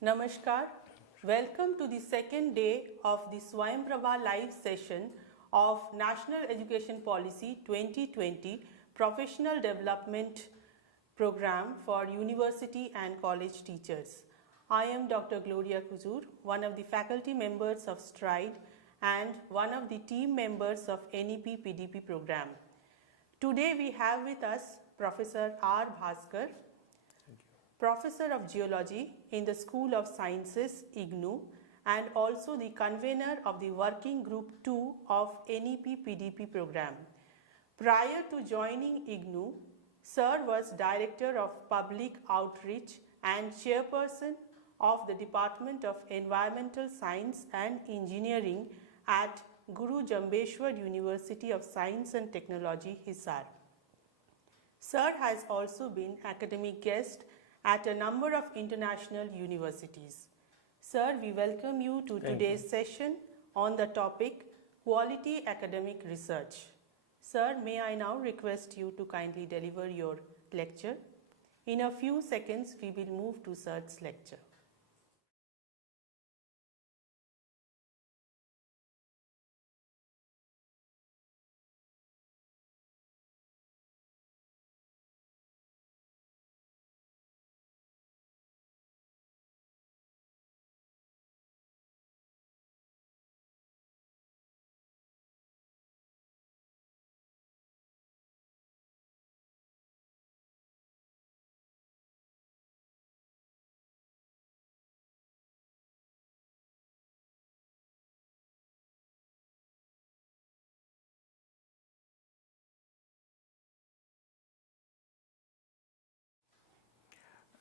Namaskar. Welcome to the second day of the Swayamprabha live session of National Education Policy 2020 Professional Development Program for University and College Teachers. I am Dr. Gloria Kuzur, one of the faculty members of STRIDE and one of the team members of NEP PDP program. Today we have with us Professor R. Baskar, Professor of Geology in the School of Sciences, IGNOU, and also the convener of the Working Group 2 of NEP PDP program. Prior to joining IGNOU, Sir was Director of Public Outreach and Chairperson of the Department of Environmental Science and Engineering at Guru Jambeshwar University of Science and Technology, Hisar. Sir has also been academic guest at a number of international universities. Sir, we welcome you to today's session on the topic Quality Academic Research. Sir, may I now request you to kindly deliver your lecture. In a few seconds, we will move to Sir's lecture.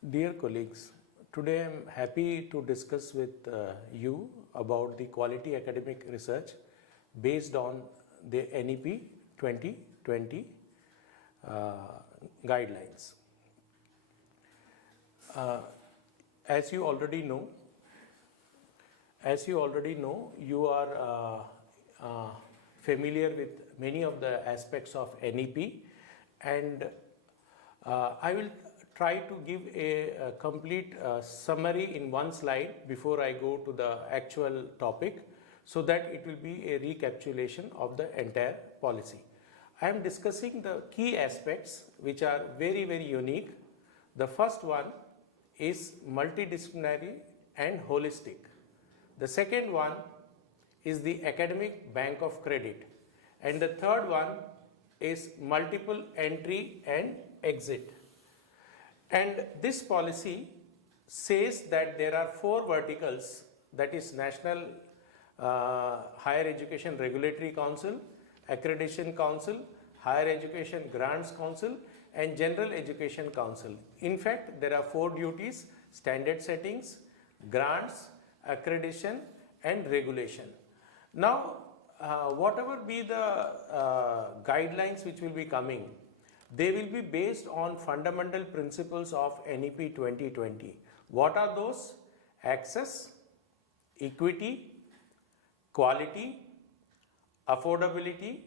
Dear colleagues, today I am happy to discuss with you about the quality academic research based on the NEP 2020 guidelines. As you already know, you are familiar with many of the aspects of NEP, and I will try to give a complete summary in one slide before I go to the actual topic, so that it will be a recapitulation of the entire policy. I am discussing the key aspects which are very, very unique. The first one is multidisciplinary and holistic. The second one is the academic bank of credit. And the third one is multiple entry and exit. And this policy says that there are four verticals, that is National Higher Education Regulatory Council, Accreditation Council, Higher Education Grants Council, and General Education Council. In fact, there are four duties: standard settings, grants, accreditation, and regulation. Now, whatever be the guidelines which will be coming, they will be based on fundamental principles of NEP 2020. What are those? Access, equity, quality, affordability,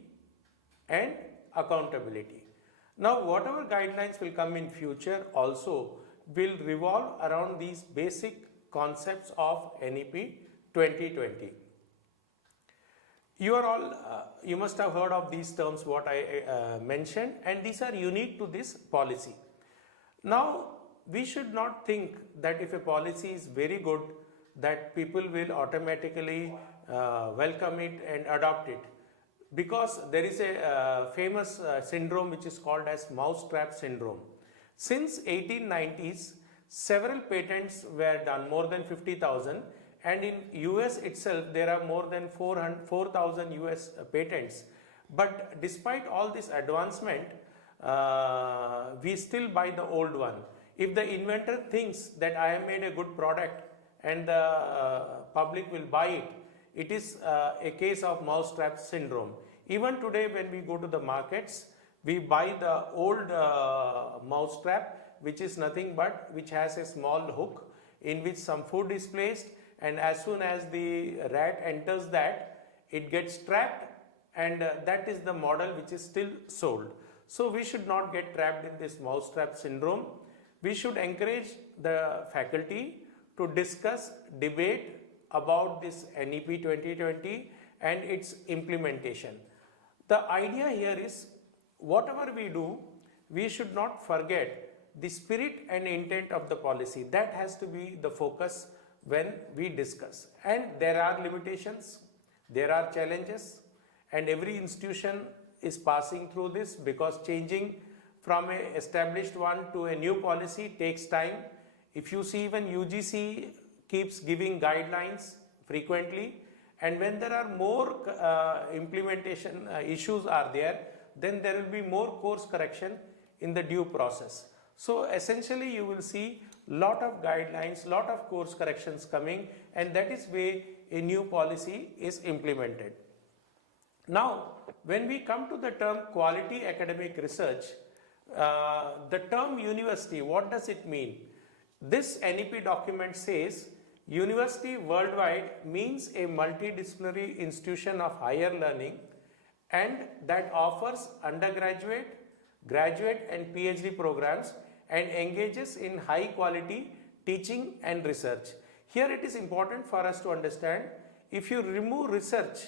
and accountability. Now, whatever guidelines will come in future also will revolve around these basic concepts of NEP 2020. You are all, you must have heard of these terms what I mentioned, and these are unique to this policy. Now, we should not think that if a policy is very good, that people will automatically welcome it and adopt it. Because there is a famous syndrome which is called as mousetrap syndrome. Since 1890s, several patents were done, more than 50,000. And in US itself, there are more than 4,000 US patents. But despite all this advancement, we still buy the old one. If the inventor thinks that I have made a good product and the public will buy it, it is a case of mousetrap syndrome. Even today, when we go to the markets, we buy the old mousetrap, which is nothing but which has a small hook in which some food is placed, and as soon as the rat enters that, it gets trapped, and that is the model which is still sold. So we should not get trapped in this mousetrap syndrome. We should encourage the faculty to discuss, debate about this NEP 2020 and its implementation. The idea here is whatever we do, we should not forget the spirit and intent of the policy. That has to be the focus when we discuss. And there are limitations, there are challenges, and every institution is passing through this, because changing from a established one to a new policy takes time. If you see, even UGC keeps giving guidelines frequently, and when there are more implementation issues are there, then there will be more course correction in the due process. So essentially you will see lot of guidelines, lot of course corrections coming, and that is way a new policy is implemented. Now, when we come to the term quality academic research, the term university, what does it mean? This NEP document says university worldwide means a multidisciplinary institution of higher learning and that offers undergraduate, graduate and PhD programs and engages in high quality teaching and research. Here it is important for us to understand, if you remove research,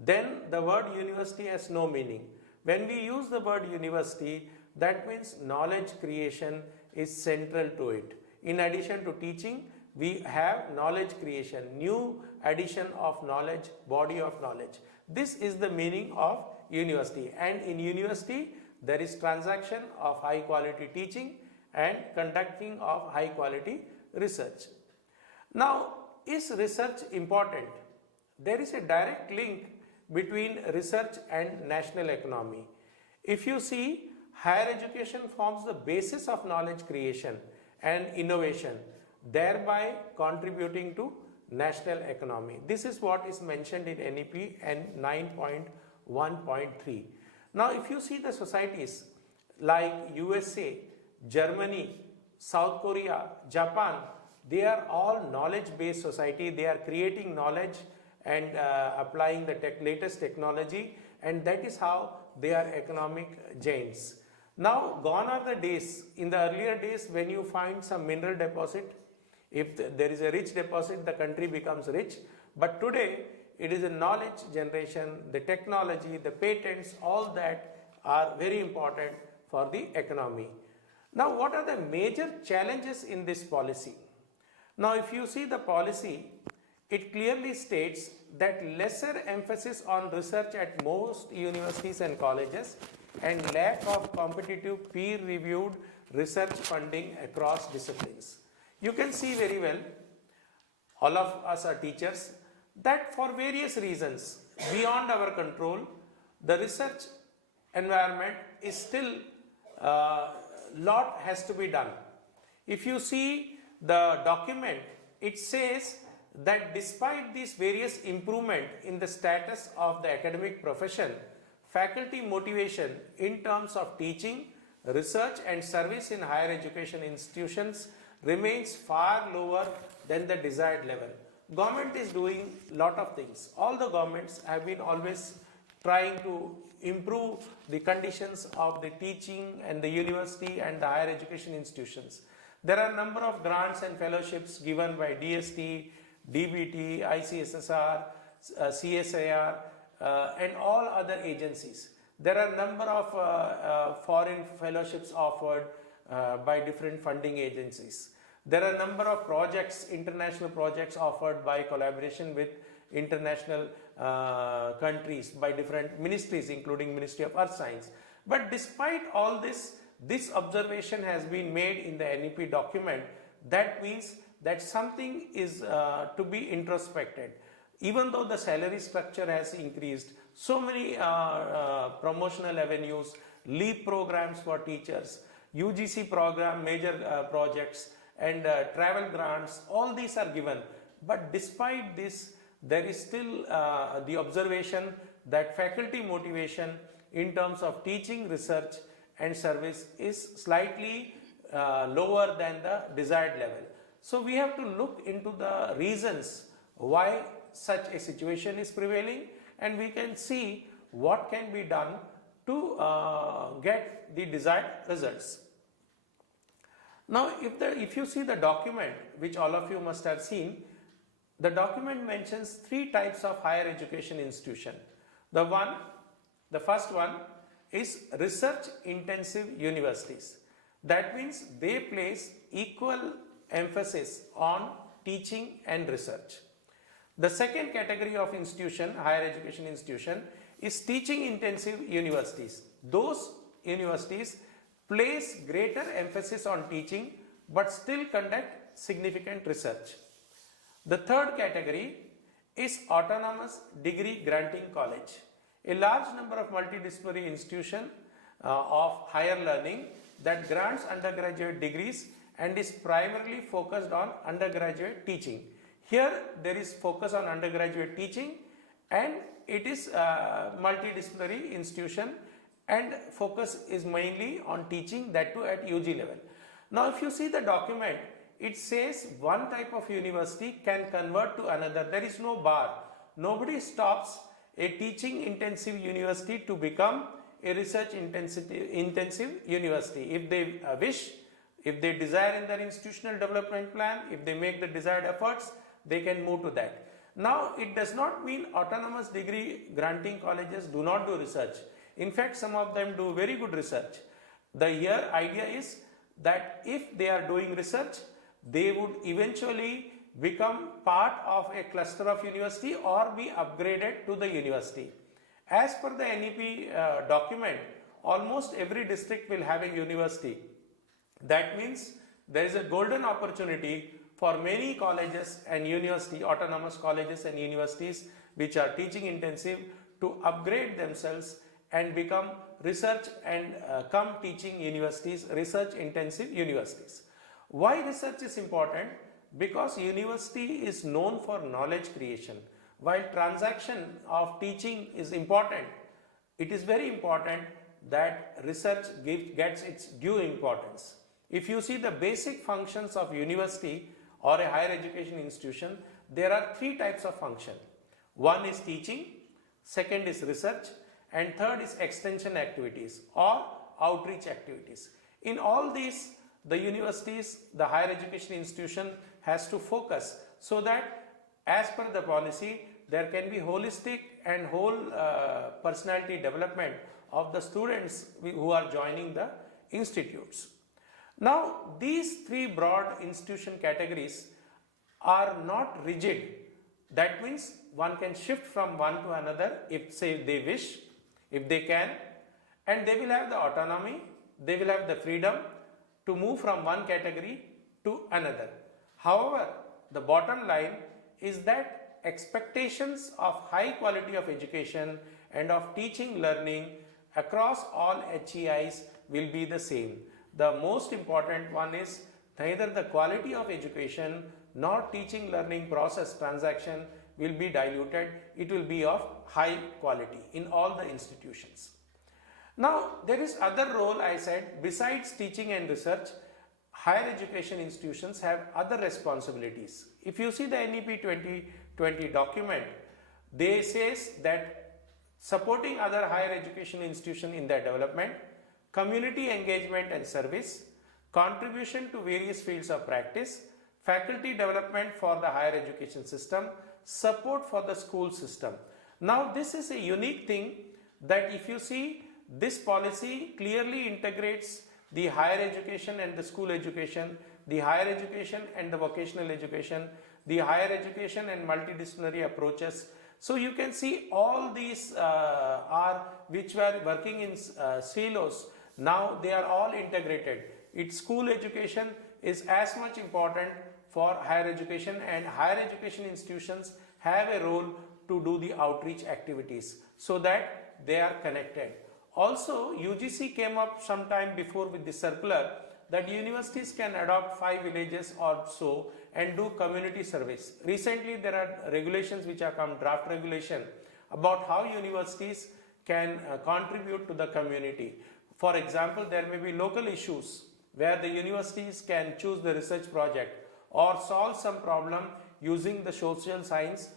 then the word university has no meaning. When we use the word university, that means knowledge creation is central to it. In addition to teaching, we have knowledge creation, new addition of knowledge, body of knowledge. This is the meaning of university, and in university there is transaction of high quality teaching and conducting of high quality research. Now, is research important? There is a direct link between research and national economy. If you see, higher education forms the basis of knowledge creation and innovation, thereby contributing to national economy. This is what is mentioned in NEP and 9.1.3. Now, if you see the societies like USA, Germany, South Korea, Japan, they are all knowledge-based society. They are creating knowledge and applying the latest technology, and that is how they are economic giants. Now, gone are the days, in the earlier days, when you find some mineral deposit, if there is a rich deposit, the country becomes rich. But today, it is a knowledge generation, the technology, the patents, all that are very important for the economy. Now, what are the major challenges in this policy? Now, if you see the policy, it clearly states that lesser emphasis on research at most universities and colleges and lack of competitive peer-reviewed research funding across disciplines. You can see very well, all of us are teachers, that for various reasons beyond our control, the research environment is still lot has to be done. If you see the document, it says that despite these various improvement in the status of the academic profession, faculty motivation in terms of teaching, research and service in higher education institutions remains far lower than the desired level. Government is doing lot of things. All the governments have been always trying to improve the conditions of the teaching and the university and the higher education institutions. There are a number of grants and fellowships given by DST, DBT, ICSSR, CSIR and all other agencies. There are a number of foreign fellowships offered by different funding agencies. There are a number of projects, international projects offered by collaboration with international countries by different ministries, including Ministry of Earth Science. But despite all this, this observation has been made in the NEP document. That means that something is to be introspected. Even though the salary structure has increased, so many promotional avenues, LEAP programs for teachers, UGC program, major projects and travel grants, all these are given. But despite this, there is still the observation that faculty motivation in terms of teaching, research and service is slightly lower than the desired level. So we have to look into the reasons why such a situation is prevailing, and we can see what can be done to get the desired results. Now, if you see the document, which all of you must have seen, the document mentions three types of higher education institution. The first one is research intensive universities. That means they place equal emphasis on teaching and research. The second category of institution, higher education institution, is teaching intensive universities. Those universities place greater emphasis on teaching but still conduct significant research. The third category is autonomous degree granting college. A large number of multidisciplinary institutions of higher learning that grants undergraduate degrees and is primarily focused on undergraduate teaching. Here there is focus on undergraduate teaching, and it is a multidisciplinary institution and focus is mainly on teaching, that too at UG level. Now if you see the document, it says one type of university can convert to another. There is no bar. Nobody stops a teaching intensive university to become a research intensive university. If they wish, if they desire in their institutional development plan, if they make the desired efforts, they can move to that. Now it does not mean autonomous degree granting colleges do not do research. In fact, some of them do very good research. The idea is that if they are doing research, they would eventually become part of a cluster of university or be upgraded to the university. As per the NEP document, almost every district will have a university. That means there is a golden opportunity for many colleges and university, autonomous colleges and universities which are teaching intensive, to upgrade themselves and become research and come teaching universities, research intensive universities. Why research is important? Because university is known for knowledge creation. While transaction of teaching is important, it is very important that research gets its due importance. If you see the basic functions of university or a higher education institution, there are three types of function. One is teaching, second is research, and third is extension activities or outreach activities. In all these, the universities, the higher education institution has to focus so that as per the policy, there can be holistic and whole personality development of the students who are joining the institutes. Now, these three broad institution categories are not rigid. That means one can shift from one to another if say they wish, if they can, and they will have the autonomy, they will have the freedom to move from one category to another. However, the bottom line is that expectations of high quality of education and of teaching learning across all HEIs will be the same. The most important one is neither the quality of education nor teaching learning process transaction will be diluted. It will be of high quality in all the institutions. Now, there is other role, I said, besides teaching and research, higher education institutions have other responsibilities. If you see the NEP 2020 document, they says that supporting other higher education institutions in their development, community engagement and service, contribution to various fields of practice, faculty development for the higher education system, support for the school system. Now, this is a unique thing that if you see, this policy clearly integrates the higher education and the school education, the higher education and the vocational education, the higher education and multidisciplinary approaches. So you can see all these which were working in silos, now they are all integrated. Its school education is as much important for higher education, and higher education institutions have a role to do the outreach activities so that they are connected. Also, UGC came up some time before with the circular that universities can adopt 5 villages or so and do community service. Recently, there are regulations which have come, draft regulation, about how universities can contribute to the community. For example, there may be local issues where the universities can choose the research project or solve some problem using the social science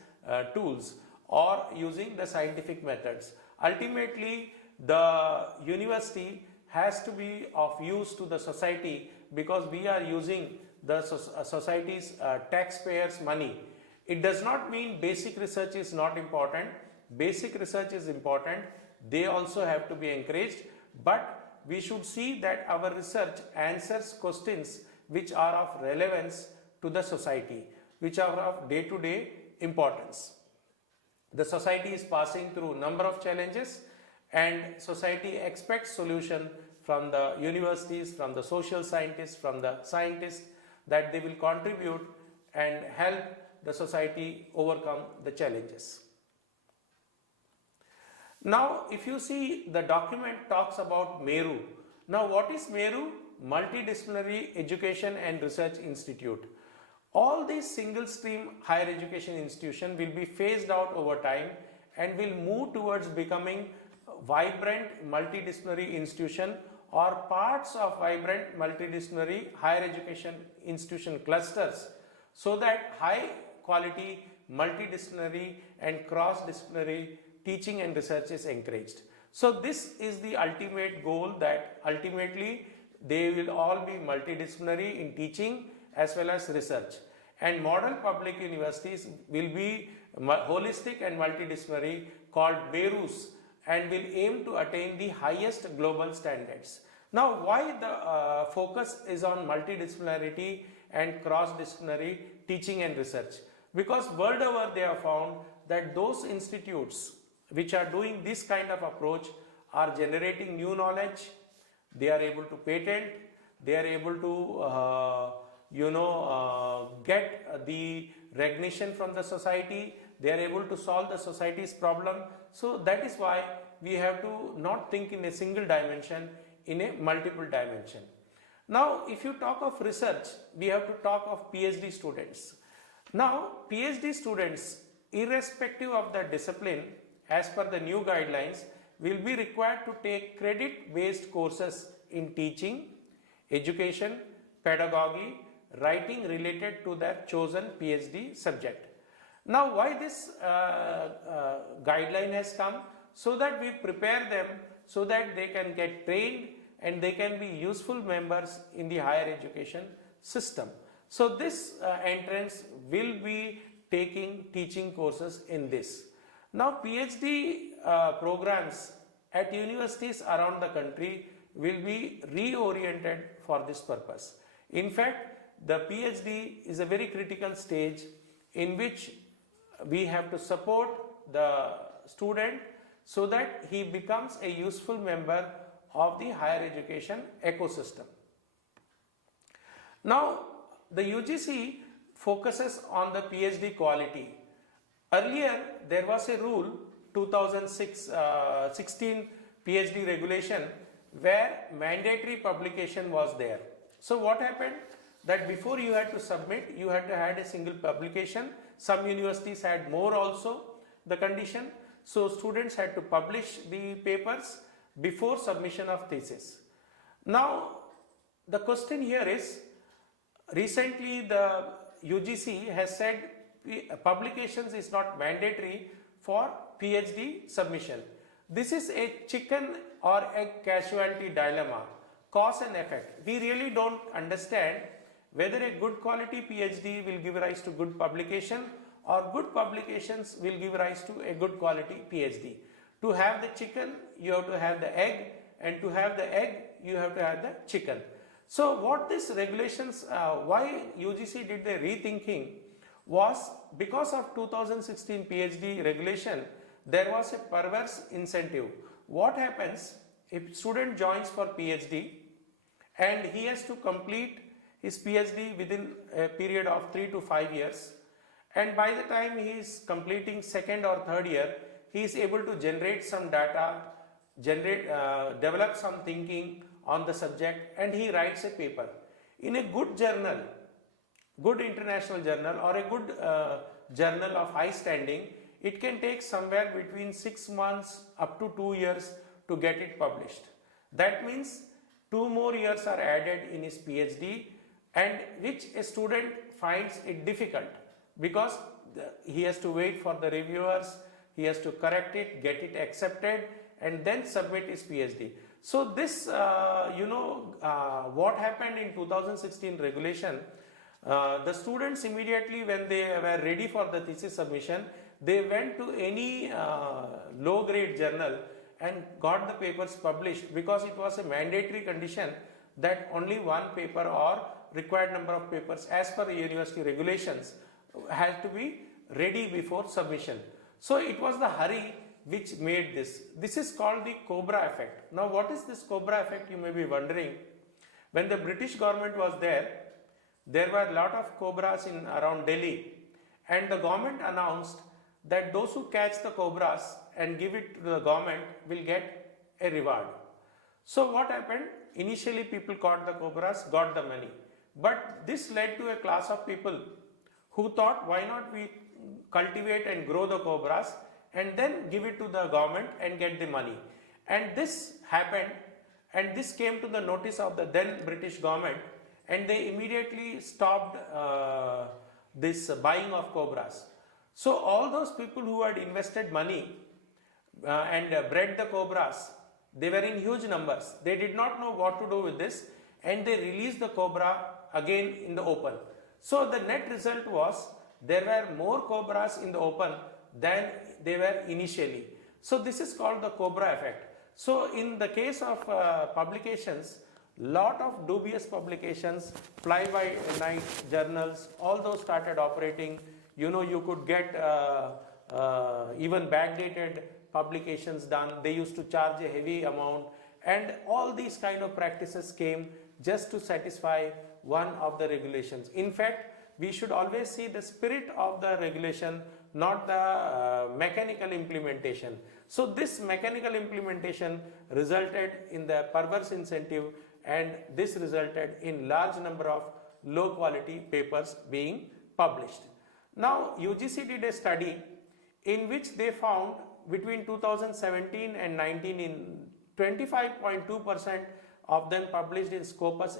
tools or using the scientific methods. Ultimately, the university has to be of use to the society because we are using the society's taxpayers' money. It does not mean basic research is not important. Basic research is important. They also have to be encouraged, but we should see that our research answers questions which are of relevance to the society, which are of day-to-day importance. The society is passing through a number of challenges, and society expects solution from the universities, from the social scientists, from the scientists, that they will contribute and help the society overcome the challenges. Now, if you see, the document talks about MERU. Now, what is MERU? Multidisciplinary Education and Research Institute. All these single stream higher education institutions will be phased out over time and will move towards becoming vibrant multidisciplinary institution or parts of vibrant multidisciplinary higher education institution clusters, so that high quality multidisciplinary and cross-disciplinary teaching and research is encouraged. So this is the ultimate goal, that ultimately they will all be multidisciplinary in teaching as well as research, and model public universities will be holistic and multidisciplinary, called MERUs, and will aim to attain the highest global standards. Now, why the focus is on multidisciplinarity and cross-disciplinary teaching and research? Because world over they have found that those institutes which are doing this kind of approach are generating new knowledge, they are able to patent, they are able to get the recognition from the society, they are able to solve the society's problem. So that is why we have to not think in a single dimension, in a multiple dimension. Now, if you talk of research, we have to talk of PhD students. Now, PhD students, irrespective of the discipline, as per the new guidelines, will be required to take credit-based courses in teaching, education, pedagogy, writing related to their chosen PhD subject. Now, why this guideline has come? So that we prepare them so that they can get trained and they can be useful members in the higher education system. So this entrance will be taking teaching courses in this. Now, PhD programs at universities around the country will be reoriented for this purpose. In fact, the PhD is a very critical stage in which we have to support the student so that he becomes a useful member of the higher education ecosystem. Now, the UGC focuses on the PhD quality. Earlier, there was a rule, 2016 PhD regulation, where mandatory publication was there. So what happened? That before you had to submit, you had to have a single publication. Some universities had more also, the condition. So students had to publish the papers before submission of thesis. Now, the question here is, recently the UGC has said publications is not mandatory for PhD submission. This is a chicken or egg casualty dilemma, cause and effect. We really don't understand whether a good quality PhD will give rise to good publication or good publications will give rise to a good quality PhD. To have the chicken, you have to have the egg, and to have the egg, you have to have the chicken. So what these regulations, why UGC did the rethinking was because of 2016 PhD regulation, there was a perverse incentive. What happens if student joins for PhD and he has to complete his PhD within a period of 3 to 5 years, and by the time he is completing second or third year, he is able to generate some data, develop some thinking on the subject, and he writes a paper. In a good journal, good international journal or a good journal of high standing, it can take somewhere between 6 months up to 2 years to get it published. That means 2 more years are added in his PhD, and which a student finds it difficult because he has to wait for the reviewers, he has to correct it, get it accepted, and then submit his PhD. So this, what happened in 2016 regulation, the students immediately when they were ready for the thesis submission, they went to any low grade journal and got the papers published, because it was a mandatory condition that only one paper or required number of papers as per university regulations had to be ready before submission. So it was the hurry which made this. This is called the Cobra Effect. Now what is this Cobra Effect, you may be wondering. When the British government was there were a lot of cobras in around Delhi, and the government announced that those who catch the cobras and give it to the government will get a reward. So what happened? Initially people caught the cobras, got the money. But this led to a class of people who thought, why not we cultivate and grow the cobras and then give it to the government and get the money. And this happened, and this came to the notice of the then British government, and they immediately stopped this buying of cobras. So all those people who had invested money and bred the cobras, they were in huge numbers. They did not know what to do with this, and they released the cobra again in the open. So the net result was there were more cobras in the open than they were initially. So this is called the Cobra Effect. So in the case of publications, lot of dubious publications, fly-by-night journals, all those started operating. You could get even backdated publications done. They used to charge a heavy amount, and all these kind of practices came just to satisfy one of the regulations. In fact, we should always see the spirit of the regulation, not the mechanical implementation. So this mechanical implementation resulted in the perverse incentive, and this resulted in large number of low quality papers being published. Now UGC did a study in which they found between 2017 and 19 in 25.2% of them published in Scopus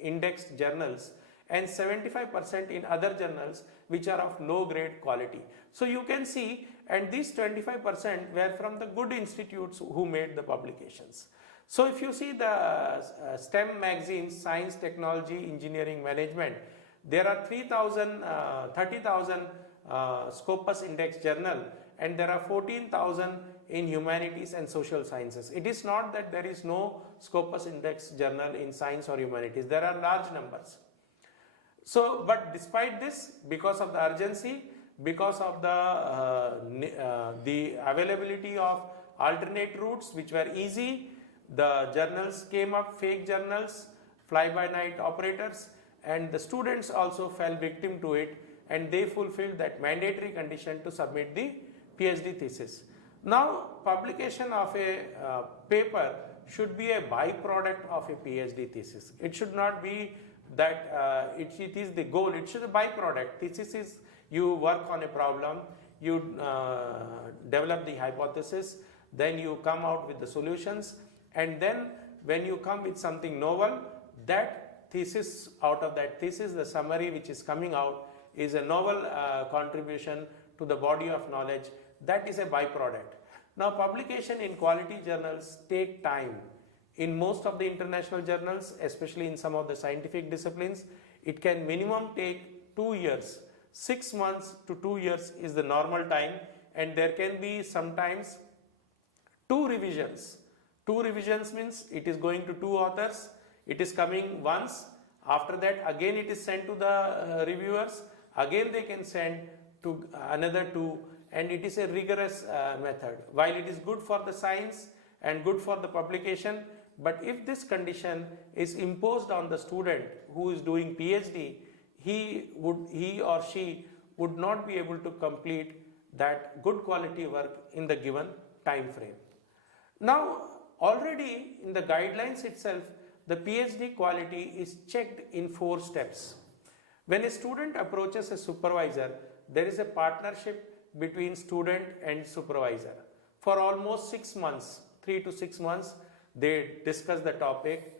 indexed journals, and 75% in other journals which are of low grade quality. So you can see, and these 25% were from the good institutes who made the publications. So if you see the STEM magazines, science, technology, engineering, management, there are 30,000 Scopus index journal, and there are 14,000 in humanities and social sciences. It is not that there is no Scopus index journal in science or humanities. There are large numbers. So, but despite this, because of the urgency, because of the availability of alternate routes which were easy, the journals came up, fake journals, fly-by-night operators, and the students also fell victim to it, and they fulfilled that mandatory condition to submit the PhD thesis. Now, publication of a paper should be a byproduct of a PhD thesis. It should not be that it is the goal. It should be a byproduct. Thesis is you work on a problem, you develop the hypothesis, then you come out with the solutions, and then when you come with something novel, that thesis, out of that thesis, the summary which is coming out is a novel contribution to the body of knowledge. That is a byproduct. Now, publication in quality journals take time. In most of the international journals, especially in some of the scientific disciplines, it can minimum take 2 years. 6 months to 2 years is the normal time, and there can be sometimes 2 revisions. 2 revisions means it is going to 2 authors, it is coming once, after that again it is sent to the reviewers, again they can send to another 2, and it is a rigorous method. While it is good for the science and good for the publication, but if this condition is imposed on the student who is doing PhD, he or she would not be able to complete that good quality work in the given time frame. Now, already in the guidelines itself, the PhD quality is checked in 4 steps. When a student approaches a supervisor, there is a partnership between student and supervisor. For almost 6 months, 3 to 6 months, they discuss the topic,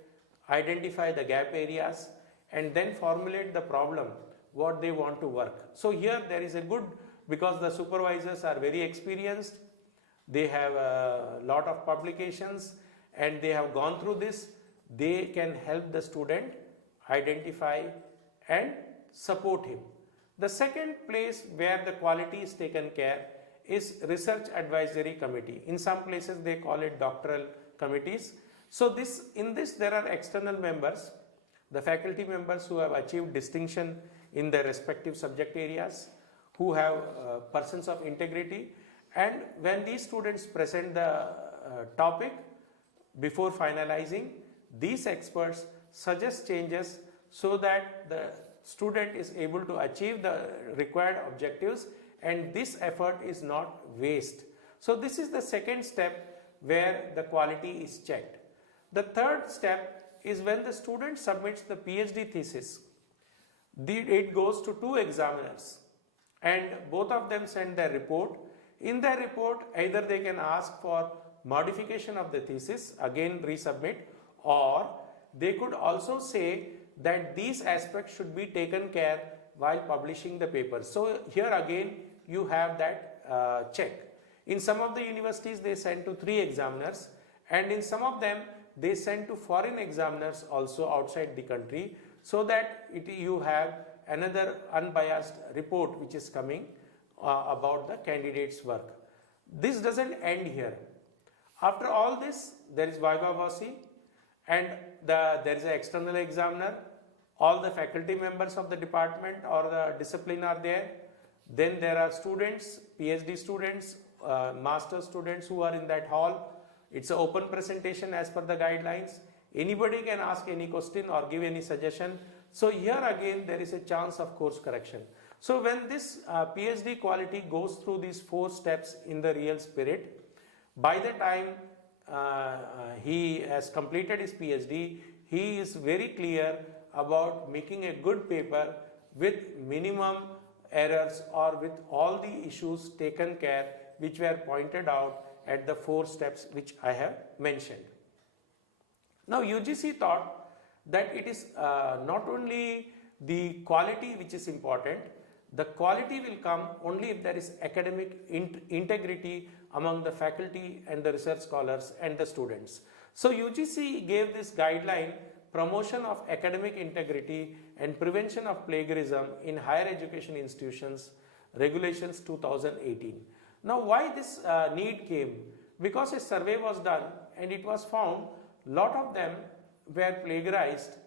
identify the gap areas, and then formulate the problem, what they want to work. So here there is a good, because the supervisors are very experienced, they have a lot of publications, and they have gone through this, they can help the student identify and support him. The second place where the quality is taken care is research advisory committee. In some places they call it doctoral committees. So in this there are external members, the faculty members who have achieved distinction in their respective subject areas, who have persons of integrity, and when these students present the topic before finalizing, these experts suggest changes so that the student is able to achieve the required objectives and this effort is not waste. So this is the second step where the quality is checked. The third step is when the student submits the PhD thesis. It goes to two examiners and both of them send their report. In their report, either they can ask for modification of the thesis, again resubmit, or they could also say that these aspects should be taken care while publishing the paper. So here again you have that check. In some of the universities they send to 3 examiners, and in some of them they send to foreign examiners also outside the country, so that you have another unbiased report which is coming about the candidate's work. This doesn't end here. After all this, there is viva voce, and there is an external examiner. All the faculty members of the department or the discipline are there. Then there are students, PhD students, master students who are in that hall. It's an open presentation as per the guidelines. Anybody can ask any question or give any suggestion. So here again there is a chance of course correction. So when this PhD quality goes through these 4 steps in the real spirit, by the time he has completed his PhD, he is very clear about making a good paper with minimum errors or with all the issues taken care which were pointed out at the 4 steps which I have mentioned. Now UGC thought that it is not only the quality which is important, the quality will come only if there is academic integrity among the faculty and the research scholars and the students. So UGC gave this guideline, promotion of academic integrity and prevention of plagiarism in higher education institutions, regulations 2018. Now why this need came? Because a survey was done and it was found lot of them were plagiarized,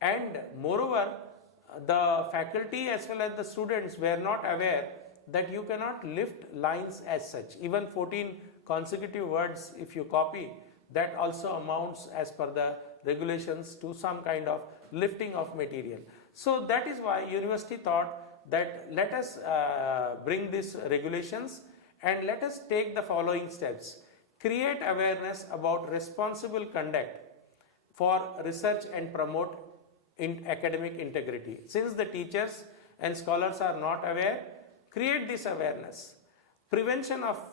and moreover the faculty as well as the students were not aware that you cannot lift lines as such. Even 14 consecutive words if you copy, that also amounts as per the regulations to some kind of lifting of material. So that is why university thought that let us bring these regulations and let us take the following steps. Create awareness about responsible conduct for research and promote academic integrity. Since the teachers and scholars are not aware, create this awareness. Prevention of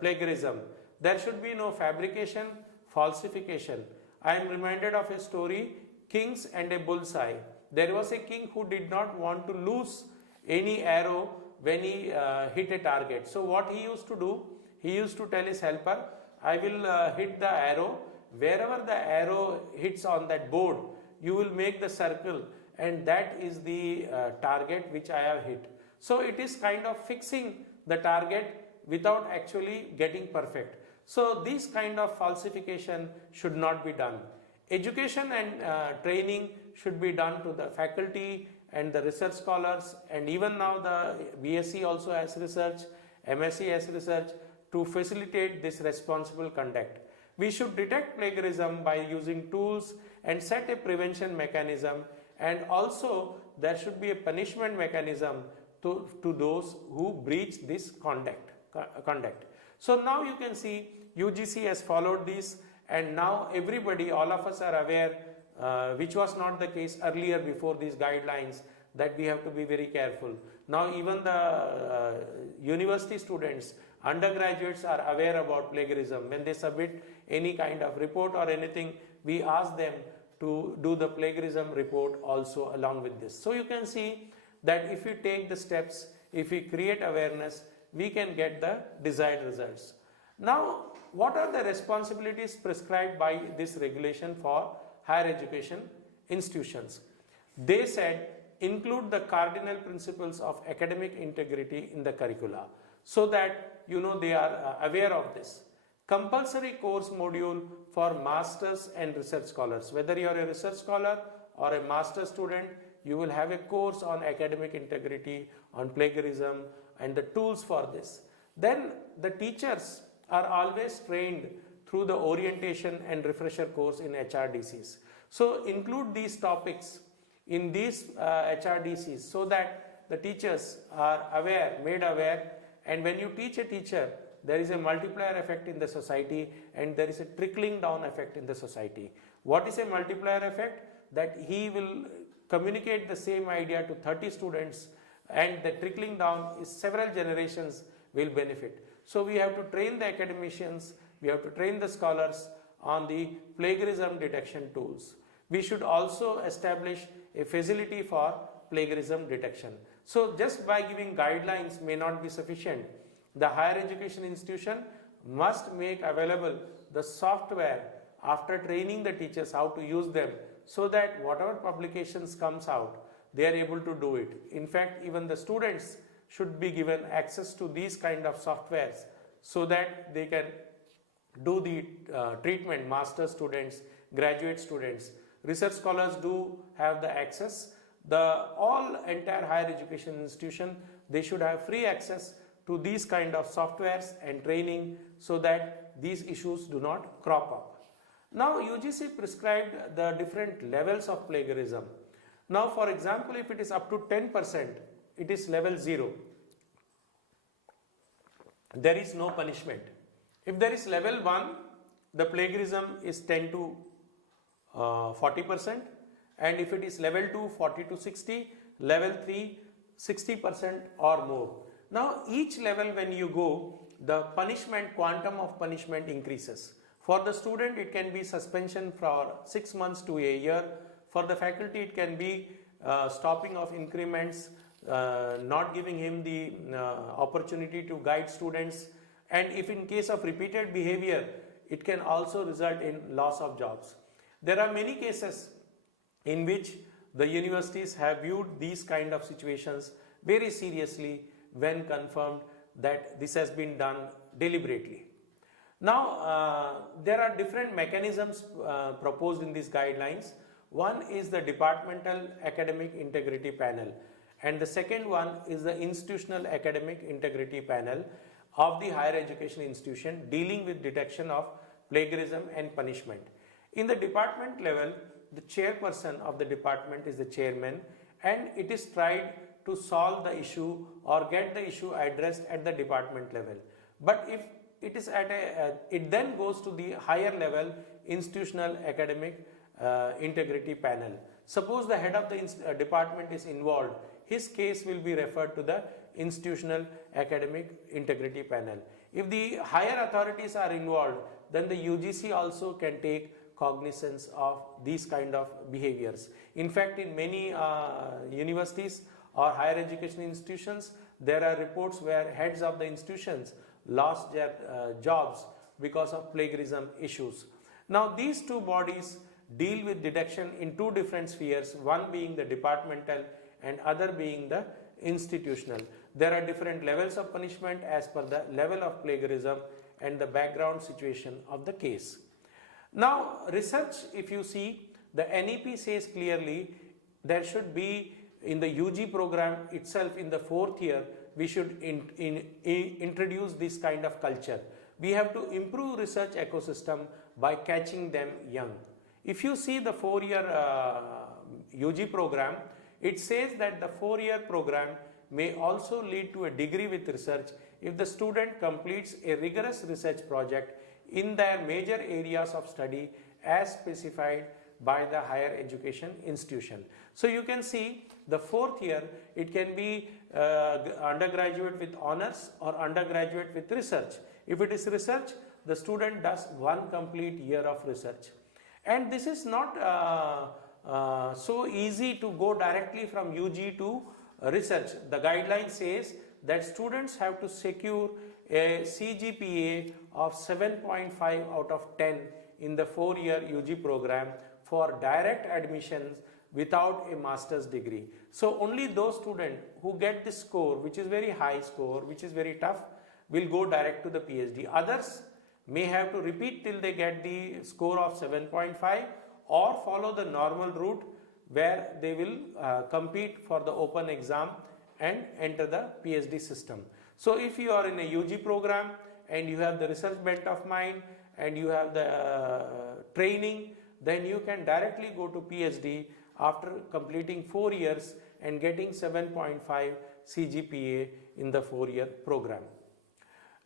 plagiarism. There should be no fabrication, falsification. I am reminded of a story, Kings and a Bullseye. There was a king who did not want to lose any arrow when he hit a target. So what he used to do, he used to tell his helper, I will hit the arrow. Wherever the arrow hits on that board, you will make the circle, and that is the target which I have hit. So it is kind of fixing the target without actually getting perfect. So this kind of falsification should not be done. Education and training should be done to the faculty and the research scholars, and even now the BSc also has research, MSc has research, to facilitate this responsible conduct. We should detect plagiarism by using tools and set a prevention mechanism, and also there should be a punishment mechanism to those who breach this conduct. So now you can see UGC has followed this, and now everybody, all of us are aware, which was not the case earlier before these guidelines, that we have to be very careful. Now even the university students, undergraduates are aware about plagiarism. When they submit any kind of report or anything, we ask them to do the plagiarism report also along with this. So you can see that if we take the steps, if we create awareness, we can get the desired results. Now what are the responsibilities prescribed by this regulation for higher education institutions? They said include the cardinal principles of academic integrity in the curricula, so that they are aware of this. Compulsory course module for masters and research scholars. Whether you are a research scholar or a master student, you will have a course on academic integrity, on plagiarism, and the tools for this. Then the teachers are always trained through the orientation and refresher course in HRDCs. So include these topics in these HRDCs so that the teachers are aware, made aware, and when you teach a teacher, there is a multiplier effect in the society and there is a trickling down effect in the society. What is a multiplier effect? That he will communicate the same idea to 30 students, and the trickling down is several generations will benefit. So we have to train the academicians, we have to train the scholars on the plagiarism detection tools. We should also establish a facility for plagiarism detection. So just by giving guidelines may not be sufficient. The higher education institution must make available the software after training the teachers how to use them, so that whatever publications comes out, they are able to do it. In fact, even the students should be given access to these kind of softwares so that they can do the treatment. Master students, graduate students, research scholars do have the access. All entire higher education institution, they should have free access to these kind of softwares and training so that these issues do not crop up. Now UGC prescribed the different levels of plagiarism. Now for example, if it is up to 10%, it is level 0. There is no punishment. If there is level 1, the plagiarism is 10 to 40%, and if it is level 2, 40 to 60, level 3, 60% or more. Now each level when you go, the punishment, quantum of punishment increases. For the student, it can be suspension for 6 months to a year. For the faculty, it can be stopping of increments, not giving him the opportunity to guide students. And if in case of repeated behavior, it can also result in loss of jobs. There are many cases in which the universities have viewed these kind of situations very seriously when confirmed that this has been done deliberately. Now, there are different mechanisms proposed in these guidelines. One is the Departmental Academic Integrity Panel, and the second one is the Institutional Academic Integrity Panel of the higher education institution dealing with detection of plagiarism and punishment. In the department level, the chairperson of the department is the chairman, and it is tried to solve the issue or get the issue addressed at the department level. But if it is at it then goes to the higher level institutional academic integrity panel. Suppose the head of the department is involved, his case will be referred to the institutional academic integrity panel. If the higher authorities are involved, then the UGC also can take cognizance of these kind of behaviors. In fact, in many universities or higher education institutions, there are reports where heads of the institutions lost their jobs because of plagiarism issues. Now these two bodies deal with detection in two different spheres, one being the departmental and other being the institutional. There are different levels of punishment as per the level of plagiarism and the background situation of the case. Now research, if you see, the NEP says clearly there should be in the UG program itself in the 4th year, we should introduce this kind of culture. We have to improve research ecosystem by catching them young. If you see the 4-year UG program, it says that the 4-year program may also lead to a degree with research if the student completes a rigorous research project in their major areas of study as specified by the higher education institution. So you can see the 4th year, it can be undergraduate with honors or undergraduate with research. If it is research, the student does 1 complete year of research. And this is not so easy to go directly from UG to research. The guideline says that students have to secure a CGPA of 7.5 out of 10 in the 4-year UG program for direct admissions without a master's degree. So only those students who get this score, which is very high score, which is very tough, will go direct to the PhD. Others may have to repeat till they get the score of 7.5 or follow the normal route where they will compete for the open exam and enter the PhD system. So if you are in a UG program and you have the research bent of mind and you have the training, then you can directly go to PhD after completing 4 years and getting 7.5 CGPA in the 4-year program.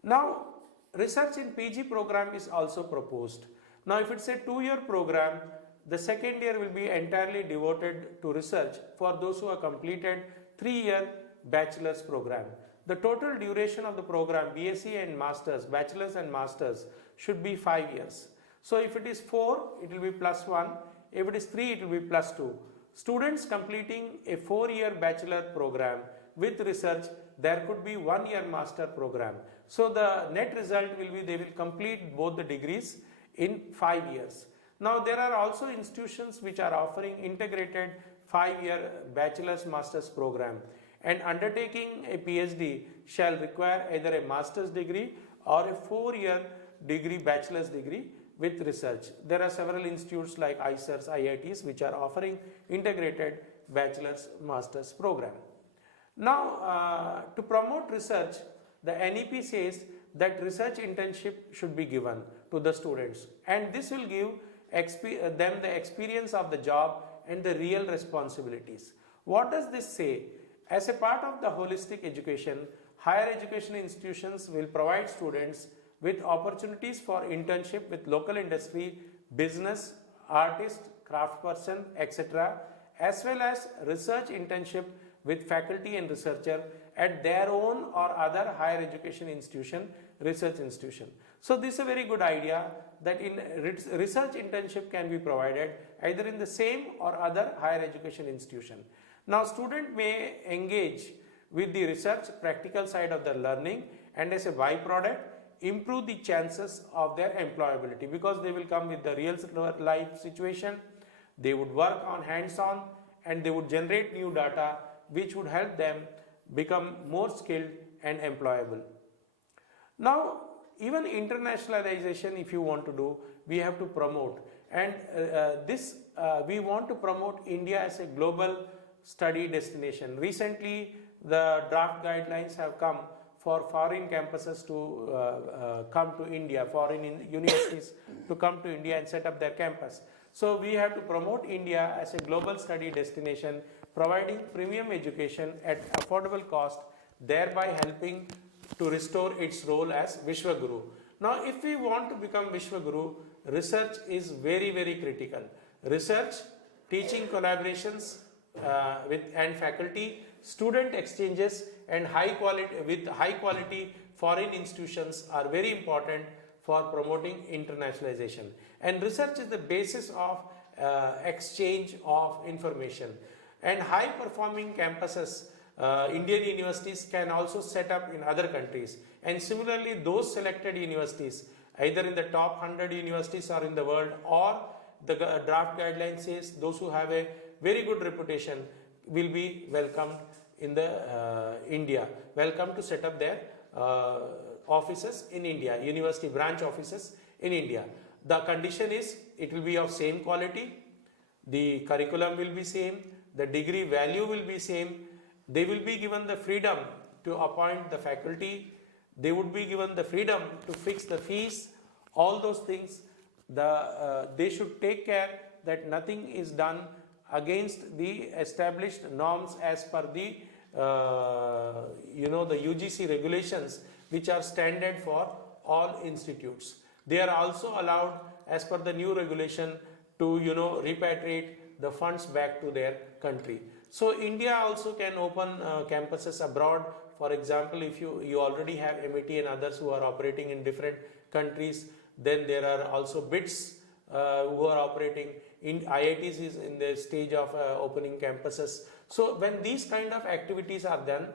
Now, research in PG program is also proposed. Now, if it's a 2-year program, the second year will be entirely devoted to research for those who have completed 3-year bachelor's program. The total duration of the program, BSc and Masters, Bachelor's and Masters, should be 5 years. So if it is 4, it will be +1. If it is 3, it will be +2. Students completing a 4-year bachelor program with research, there could be 1-year master program. So the net result will be they will complete both the degrees in 5 years. Now there are also institutions which are offering integrated 5-year bachelor's master's program, and undertaking a PhD shall require either a master's degree or a 4-year degree, bachelor's degree with research. There are several institutes like ICERs, IITs which are offering integrated bachelor's master's program. Now to promote research, the NEP says that research internship should be given to the students, and this will give them the experience of the job and the real responsibilities. What does this say? As a part of the holistic education, higher education institutions will provide students with opportunities for internship with local industry, business, artist, craftsperson, etc., as well as research internship with faculty and researcher at their own or other higher education institution, research institution. So this is a very good idea that in research internship can be provided either in the same or other higher education institution. Now student may engage with the research practical side of the learning, and as a byproduct improve the chances of their employability, because they will come with the real life situation, they would work on hands-on, and they would generate new data which would help them become more skilled and employable. Now even internationalization, if you want to do, we have to promote, and we want to promote India as a global study destination. Recently the draft guidelines have come for foreign campuses to come to India, foreign universities to come to India and set up their campus. So we have to promote India as a global study destination, providing premium education at affordable cost, thereby helping to restore its role as Vishwaguru. Now if we want to become Vishwaguru, research is very, very critical. Research, teaching collaborations and faculty, student exchanges, and high quality foreign institutions are very important for promoting internationalization. And research is the basis of exchange of information. And high performing campuses, Indian universities can also set up in other countries. And similarly, those selected universities, either in the top 100 universities or in the world, or the draft guideline says those who have a very good reputation will be welcomed in the India, welcome to set up their offices in India, university branch offices in India. The condition is it will be of same quality, the curriculum will be same, the degree value will be same, they will be given the freedom to appoint the faculty, they would be given the freedom to fix the fees, all those things. They should take care that nothing is done against the established norms as per the the UGC regulations, which are standard for all institutes. They are also allowed as per the new regulation to repatriate the funds back to their country. So India also can open campuses abroad. For example, if you already have MIT and others who are operating in different countries, then there are also BITS who are operating in IITs is in the stage of opening campuses. So when these kind of activities are done,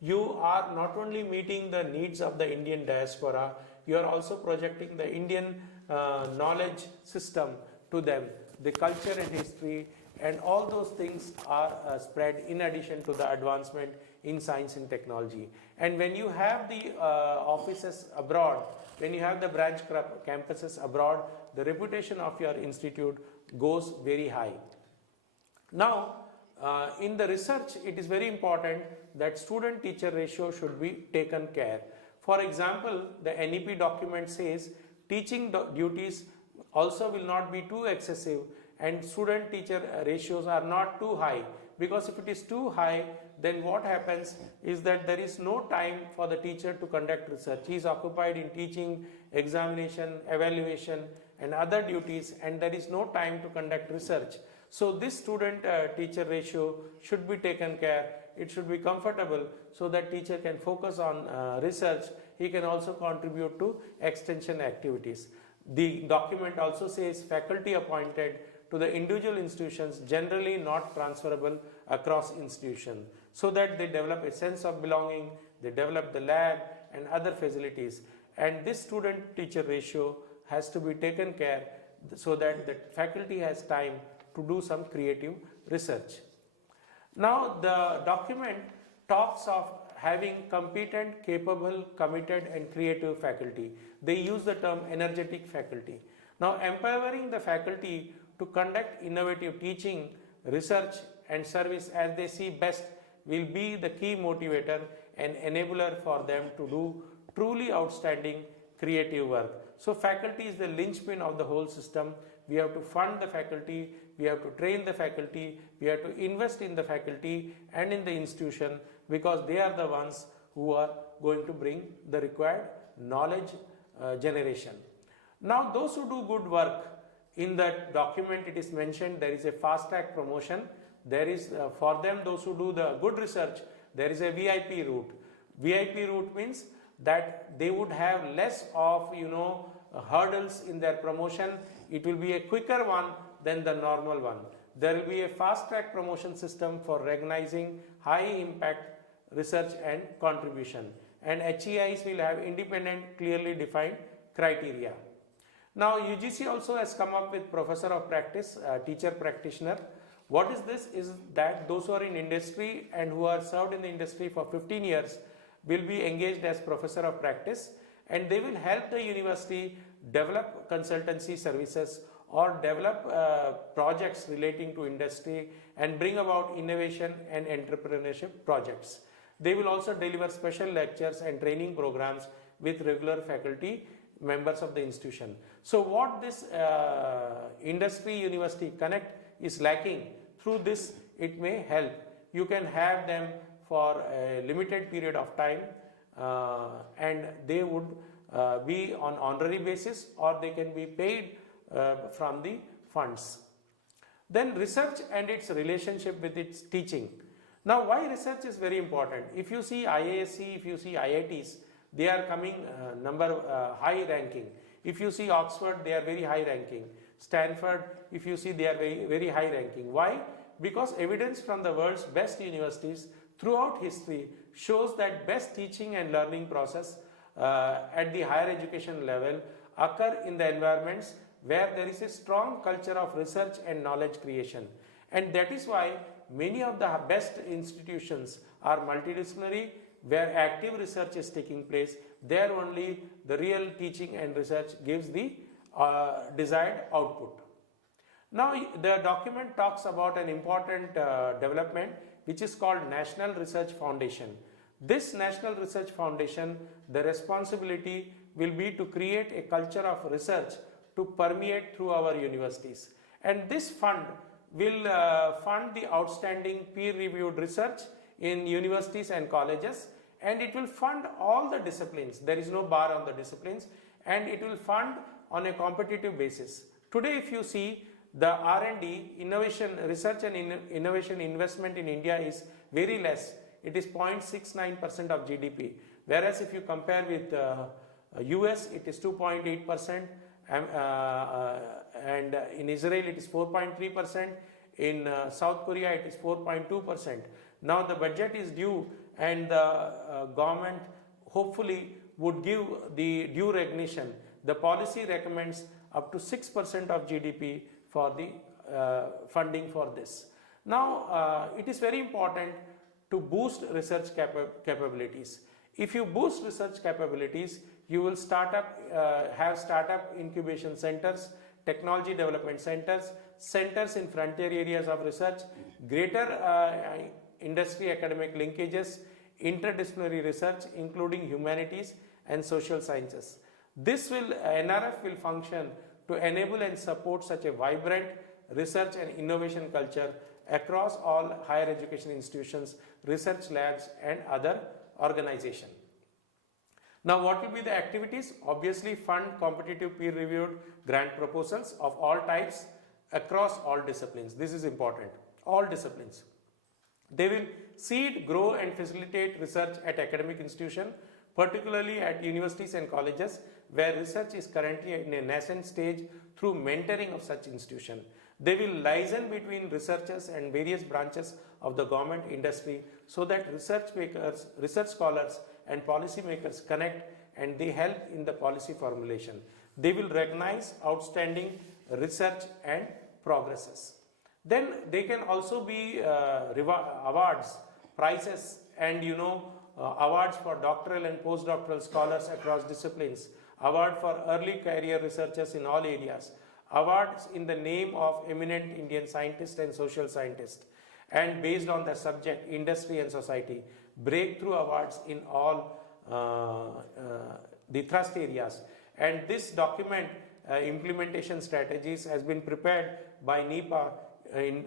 you are not only meeting the needs of the Indian diaspora, you are also projecting the Indian knowledge system to them. The culture and history and all those things are spread in addition to the advancement in science and technology. And when you have the offices abroad, when you have the branch campuses abroad, the reputation of your institute goes very high. Now, in the research, it is very important that student-teacher ratio should be taken care. For example, the NEP document says teaching duties also will not be too excessive and student-teacher ratios are not too high, because if it is too high, then what happens is that there is no time for the teacher to conduct research. He is occupied in teaching, examination, evaluation and other duties, and there is no time to conduct research. So this student-teacher ratio should be taken care. It should be comfortable so that teacher can focus on research. He can also contribute to extension activities. The document also says faculty appointed to the individual institutions generally not transferable across institutions, so that they develop a sense of belonging, they develop the lab and other facilities. And this student-teacher ratio has to be taken care so that the faculty has time to do some creative research. Now the document talks of having competent, capable, committed and creative faculty. They use the term energetic faculty. Now empowering the faculty to conduct innovative teaching, research and service as they see best will be the key motivator and enabler for them to do truly outstanding creative work. So faculty is the linchpin of the whole system. We have to fund the faculty, we have to train the faculty, we have to invest in the faculty and in the institution, because they are the ones who are going to bring the required knowledge generation. Now those who do good work, in that document it is mentioned there is a fast track promotion. There is for them, those who do the good research, there is a VIP route. VIP route means that they would have less of hurdles in their promotion. It will be a quicker one than the normal one. There will be a fast track promotion system for recognizing high impact research and contribution, and HEIs will have independent, clearly defined criteria. Now UGC also has come up with professor of practice, teacher practitioner. What is this? Is that those who are in industry and who are served in the industry for 15 years will be engaged as professor of practice, and they will help the university develop consultancy services or develop projects relating to industry and bring about innovation and entrepreneurship projects. They will also deliver special lectures and training programs with regular faculty members of the institution. So what this industry university connect is lacking, through this it may help. You can have them for a limited period of time and they would be on honorary basis, or they can be paid from the funds. Then research and its relationship with its teaching. Now why research is very important? If you see IISc, if you see IITs, they are coming high ranking. If you see Oxford, they are very high ranking. Stanford, if you see, they are very high ranking. Why? Because evidence from the world's best universities throughout history shows that best teaching and learning process at the higher education level occur in the environments where there is a strong culture of research and knowledge creation. And that is why many of the best institutions are multidisciplinary, where active research is taking place. There only the real teaching and research gives the desired output. Now the document talks about an important development which is called National Research Foundation. This National Research Foundation, the responsibility will be to create a culture of research to permeate through our universities. And this fund will fund the outstanding peer-reviewed research in universities and colleges, and it will fund all the disciplines. There is no bar on the disciplines, and it will fund on a competitive basis. Today if you see, the R&D, innovation, research and innovation investment in India is very less. It is 0.69% of GDP. Whereas if you compare with US, it is 2.8%, and in Israel it is 4.3%, in South Korea it is 4.2%. Now the budget is due, and the government hopefully would give the due recognition. The policy recommends up to 6% of GDP for the funding for this. Now it is very important to boost research capabilities. If you boost research capabilities, you will have startup incubation centers, technology development centers, centers in frontier areas of research, greater industry academic linkages, interdisciplinary research including humanities and social sciences. NRF will function to enable and support such a vibrant research and innovation culture across all higher education institutions, research labs and other organizations. Now what will be the activities? Obviously fund competitive peer-reviewed grant proposals of all types across all disciplines. This is important, all disciplines. They will seed, grow and facilitate research at academic institutions, particularly at universities and colleges where research is currently in a nascent stage through mentoring of such institutions. They will liaison between researchers and various branches of the government industry so that research makers, research scholars and policy makers connect and they help in the policy formulation. They will recognize outstanding research and progresses. Then they can also be awards, prizes and awards for doctoral and postdoctoral scholars across disciplines, award for early career researchers in all areas, awards in the name of eminent Indian scientists and social scientists, and based on their subject, industry and society, breakthrough awards in all the thrust areas. And this document, implementation strategies, has been prepared by NEPA in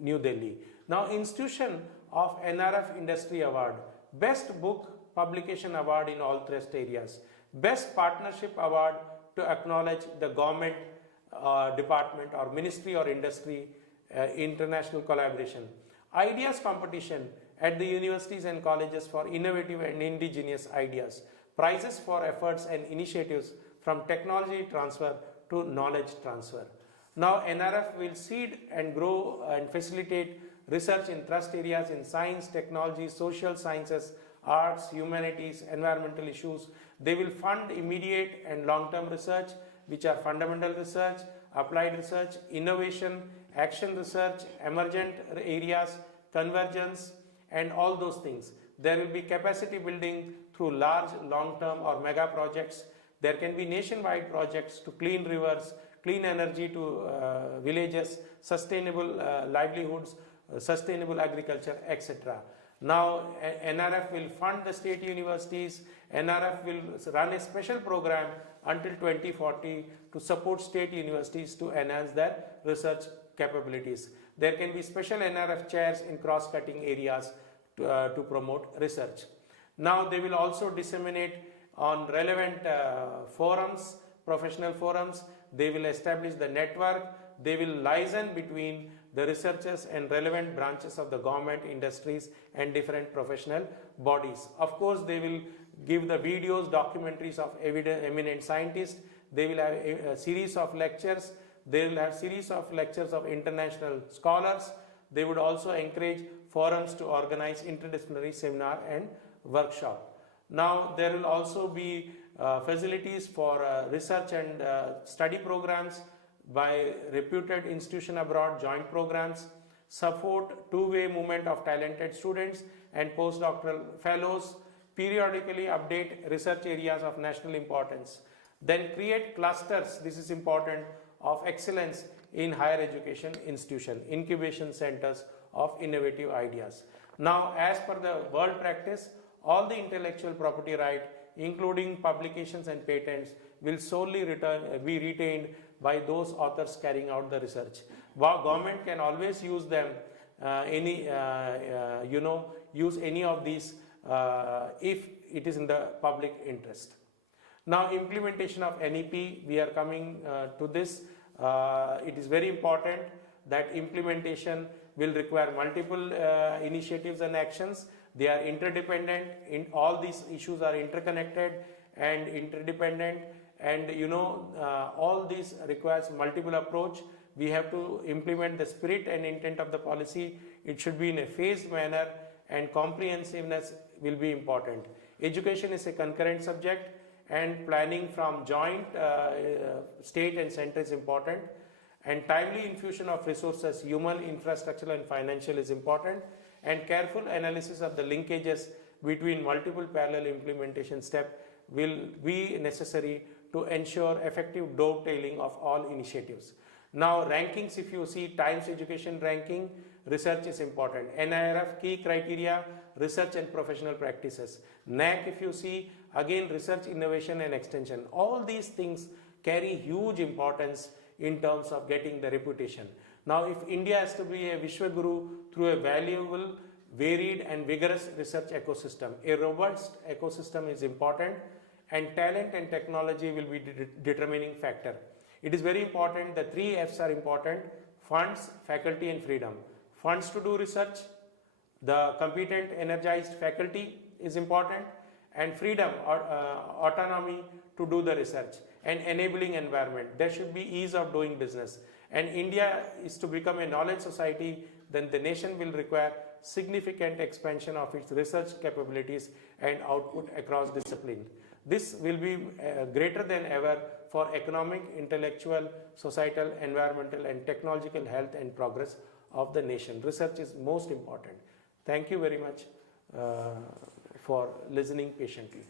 New Delhi. Now, institution of NRF Industry Award, Best Book Publication Award in all thrust areas, Best Partnership Award to acknowledge the government department or ministry or industry international collaboration, ideas competition at the universities and colleges for innovative and indigenous ideas, prizes for efforts and initiatives from technology transfer to knowledge transfer. Now NRF will seed and grow and facilitate research in thrust areas in science, technology, social sciences, arts, humanities, environmental issues. They will fund immediate and long-term research, which are fundamental research, applied research, innovation, action research, emergent areas, convergence, and all those things. There will be capacity building through large, long-term or mega projects. There can be nationwide projects to clean rivers, clean energy to villages, sustainable livelihoods, sustainable agriculture, etc. Now NRF will fund the state universities. NRF will run a special program until 2040 to support state universities to enhance their research capabilities. There can be special NRF chairs in cross-cutting areas to promote research. Now they will also disseminate on relevant forums, professional forums. They will establish the network. They will liaison between the researchers and relevant branches of the government, industries and different professional bodies. Of course, they will give the videos, documentaries of eminent scientists. They will have a series of lectures. They will have series of lectures of international scholars. They would also encourage forums to organize interdisciplinary seminar and workshop. Now there will also be facilities for research and study programs by reputed institution abroad, joint programs, support two-way movement of talented students and postdoctoral fellows, periodically update research areas of national importance, then create clusters, this is important, of excellence in higher education institution, incubation centers of innovative ideas. Now as per the world practice, all the intellectual property right, including publications and patents, will solely be retained by those authors carrying out the research. Government can always use them, use any of these if it is in the public interest. Now implementation of NEP, we are coming to this. It is very important that implementation will require multiple initiatives and actions. They are interdependent. All these issues are interconnected and interdependent, and all these requires multiple approach. We have to implement the spirit and intent of the policy it should be in a phased manner, and comprehensiveness will be important. Education is a concurrent subject, and planning from joint state and center is important, and timely infusion of resources, human, infrastructural and financial is important, and careful analysis of the linkages between multiple parallel implementation steps will be necessary to ensure effective dovetailing of all initiatives. Now rankings, if you see Times Education ranking, research is important. NIRF key criteria, research and professional practices. NAC, if you see, again research, innovation and extension. All these things carry huge importance in terms of getting the reputation. Now if India has to be a Vishwaguru through a valuable, varied and vigorous research ecosystem, a robust ecosystem is important, and talent and technology will be determining factor. It is very important, the 3 F's are important: funds, faculty and freedom. Funds to do research, the competent, energized faculty is important, and freedom or autonomy to do the research, and enabling environment. There should be ease of doing business. And India is to become a knowledge society, then the nation will require significant expansion of its research capabilities and output across disciplines. This will be greater than ever for economic, intellectual, societal, environmental and technological health and progress of the nation. Research is most important. Thank you very much for listening patiently.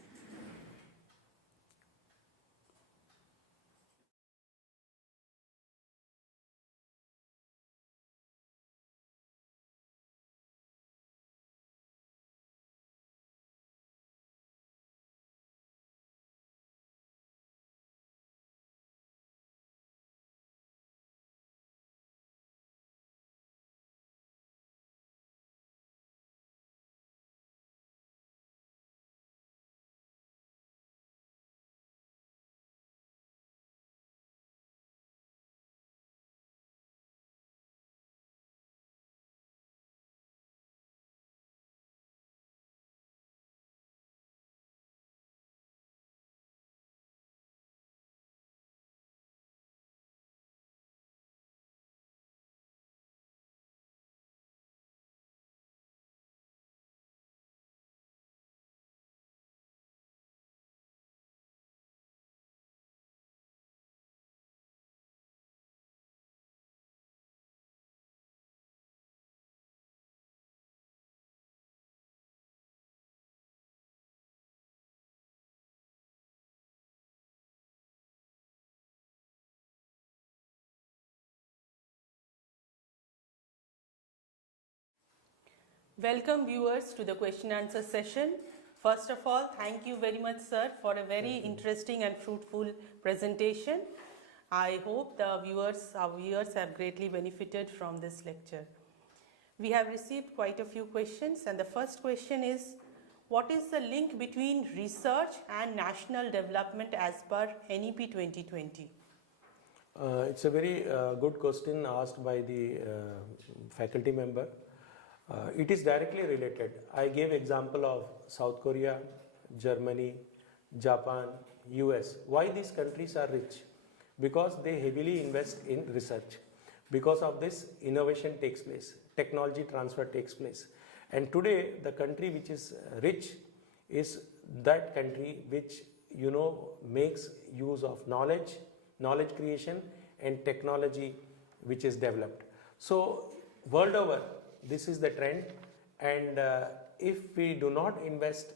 Welcome viewers to the question answer session. First of all, thank you very much sir for a very interesting and fruitful presentation. I hope our viewers have greatly benefited from this lecture. We have received quite a few questions, and the first question is, what is the link between research and national development as per NEP 2020? It's a very good question asked by the faculty member. It is directly related. I gave example of South Korea, Germany, Japan, US. Why these countries are rich? Because they heavily invest in research. Because of this, innovation takes place, technology transfer takes place. And today, the country which is rich is that country which, makes use of knowledge creation and technology which is developed. So, world over, this is the trend, and if we do not invest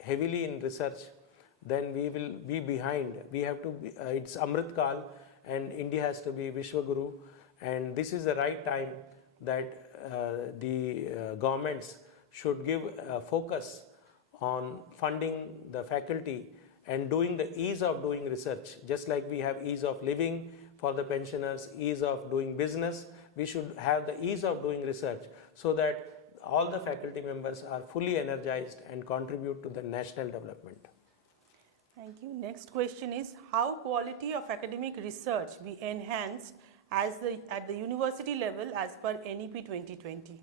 heavily in research, then we will be behind. We have to be, it's Amrit Kal, and India has to be Vishwaguru, and this is the right time that the governments should give focus on funding the faculty and doing the ease of doing research. Just like we have ease of living for the pensioners, ease of doing business, we should have the ease of doing research, so that all the faculty members are fully energized and contribute to the national development. Thank you. Next question is, how quality of academic research be enhanced at the university level as per NEP 2020?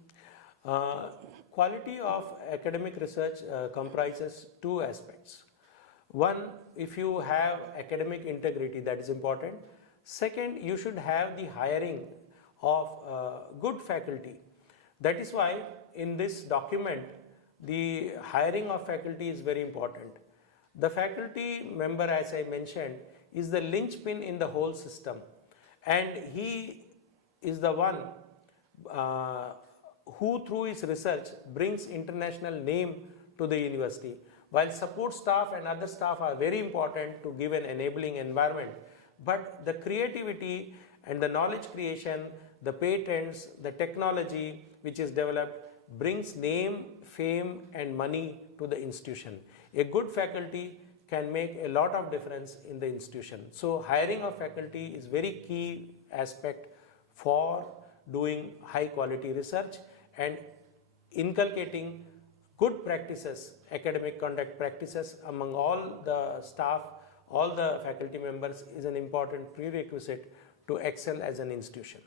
Quality of academic research comprises two aspects. One, if you have academic integrity, that is important. Second, you should have the hiring of good faculty. That is why in this document, the hiring of faculty is very important. The faculty member, as I mentioned, is the linchpin in the whole system, and he is the one who through his research brings international name to the university. While support staff and other staff are very important to give an enabling environment, but the creativity and the knowledge creation, the patents, the technology which is developed brings name, fame and money to the institution. A good faculty can make a lot of difference in the institution. So hiring of faculty is very key aspect for doing high quality research, and inculcating good practices, academic conduct practices among all the staff, all the faculty members is an important prerequisite to excel as an institution.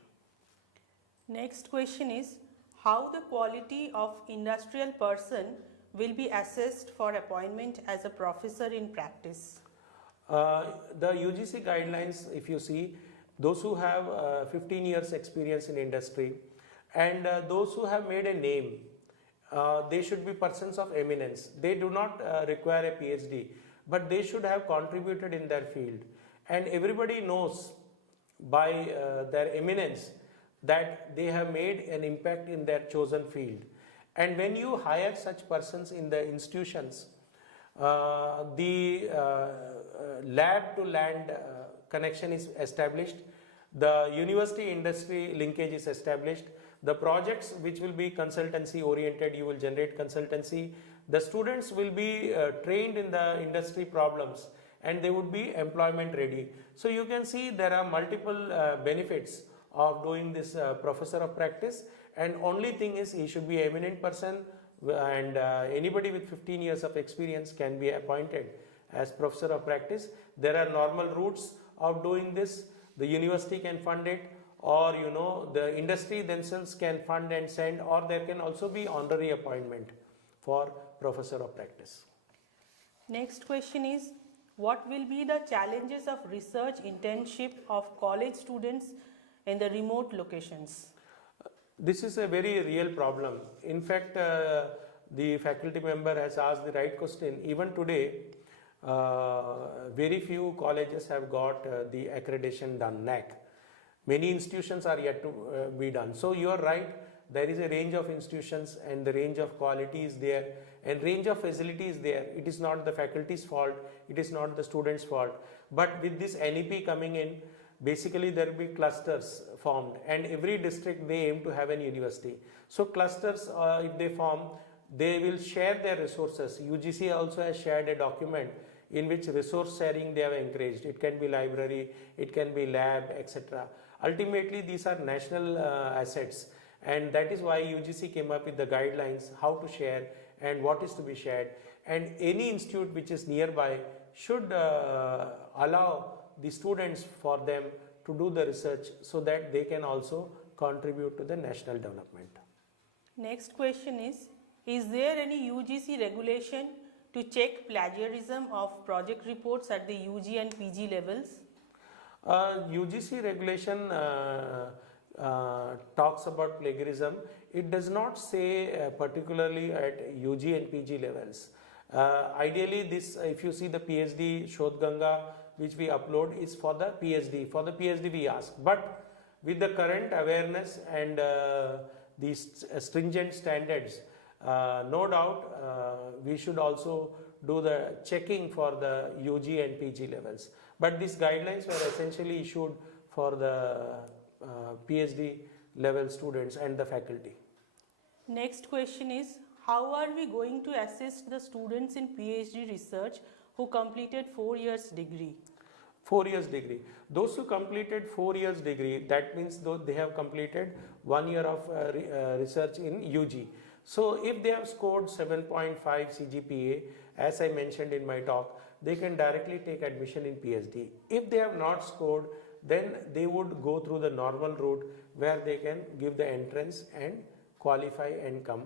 Next question is, how the quality of industrial person will be assessed for appointment as a professor in practice? The UGC guidelines, if you see, those who have 15 years experience in industry and those who have made a name, they should be persons of eminence. They do not require a PhD, but they should have contributed in their field. And everybody knows by their eminence that they have made an impact in their chosen field. And when you hire such persons in the institutions, the lab to land connection is established, the university industry linkage is established, the projects which will be consultancy oriented, you will generate consultancy, the students will be trained in the industry problems and they would be employment ready. So you can see there are multiple benefits of doing this professor of practice, and only thing is he should be an eminent person, and anybody with 15 years of experience can be appointed as professor of practice. There are normal routes of doing this. The university can fund it, or the industry themselves can fund and send, or there can also be honorary appointment for professor of practice. Next question is, what will be the challenges of research internship of college students in the remote locations? This is a very real problem. In fact, the faculty member has asked the right question. Even today, very few colleges have got the accreditation done, NAC. Many institutions are yet to be done. So you are right, there is a range of institutions and the range of quality is there and range of facility is there. It is not the faculty's fault, it is not the student's fault. But with this NEP coming in, basically there will be clusters formed, and every district they aim to have an university. So clusters, if they form, they will share their resources. UGC also has shared a document in which resource sharing they have encouraged. It can be library, it can be lab, etc. Ultimately, these are national assets, and that is why UGC came up with the guidelines how to share and what is to be shared. And any institute which is nearby should allow the students for them to do the research so that they can also contribute to the national development. Next question is there any UGC regulation to check plagiarism of project reports at the UG and PG levels? UGC regulation talks about plagiarism. It does not say particularly at UG and PG levels. Ideally, this, if you see the PhD Shodh Ganga which we upload, is for the PhD. For the PhD we ask. But with the current awareness and these stringent standards, no doubt we should also do the checking for the UG and PG levels. But these guidelines were essentially issued for the PhD level students and the faculty. Next question is, how are we going to assist the students in PhD research who completed 4 years degree? 4 years degree. Those who completed 4 years degree, that means they have completed 1 year of research in UG. So if they have scored 7.5 CGPA, as I mentioned in my talk, they can directly take admission in PhD. If they have not scored, then they would go through the normal route where they can give the entrance and qualify and come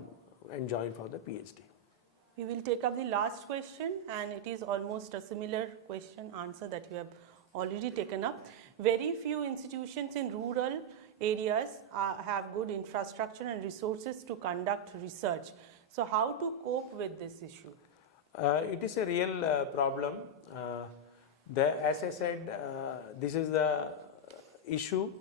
and join for the PhD. We will take up the last question, and it is almost a similar question answer that you have already taken up. Very few institutions in rural areas have good infrastructure and resources to conduct research. So how to cope with this issue? It is a real problem. As I said, this is the issue.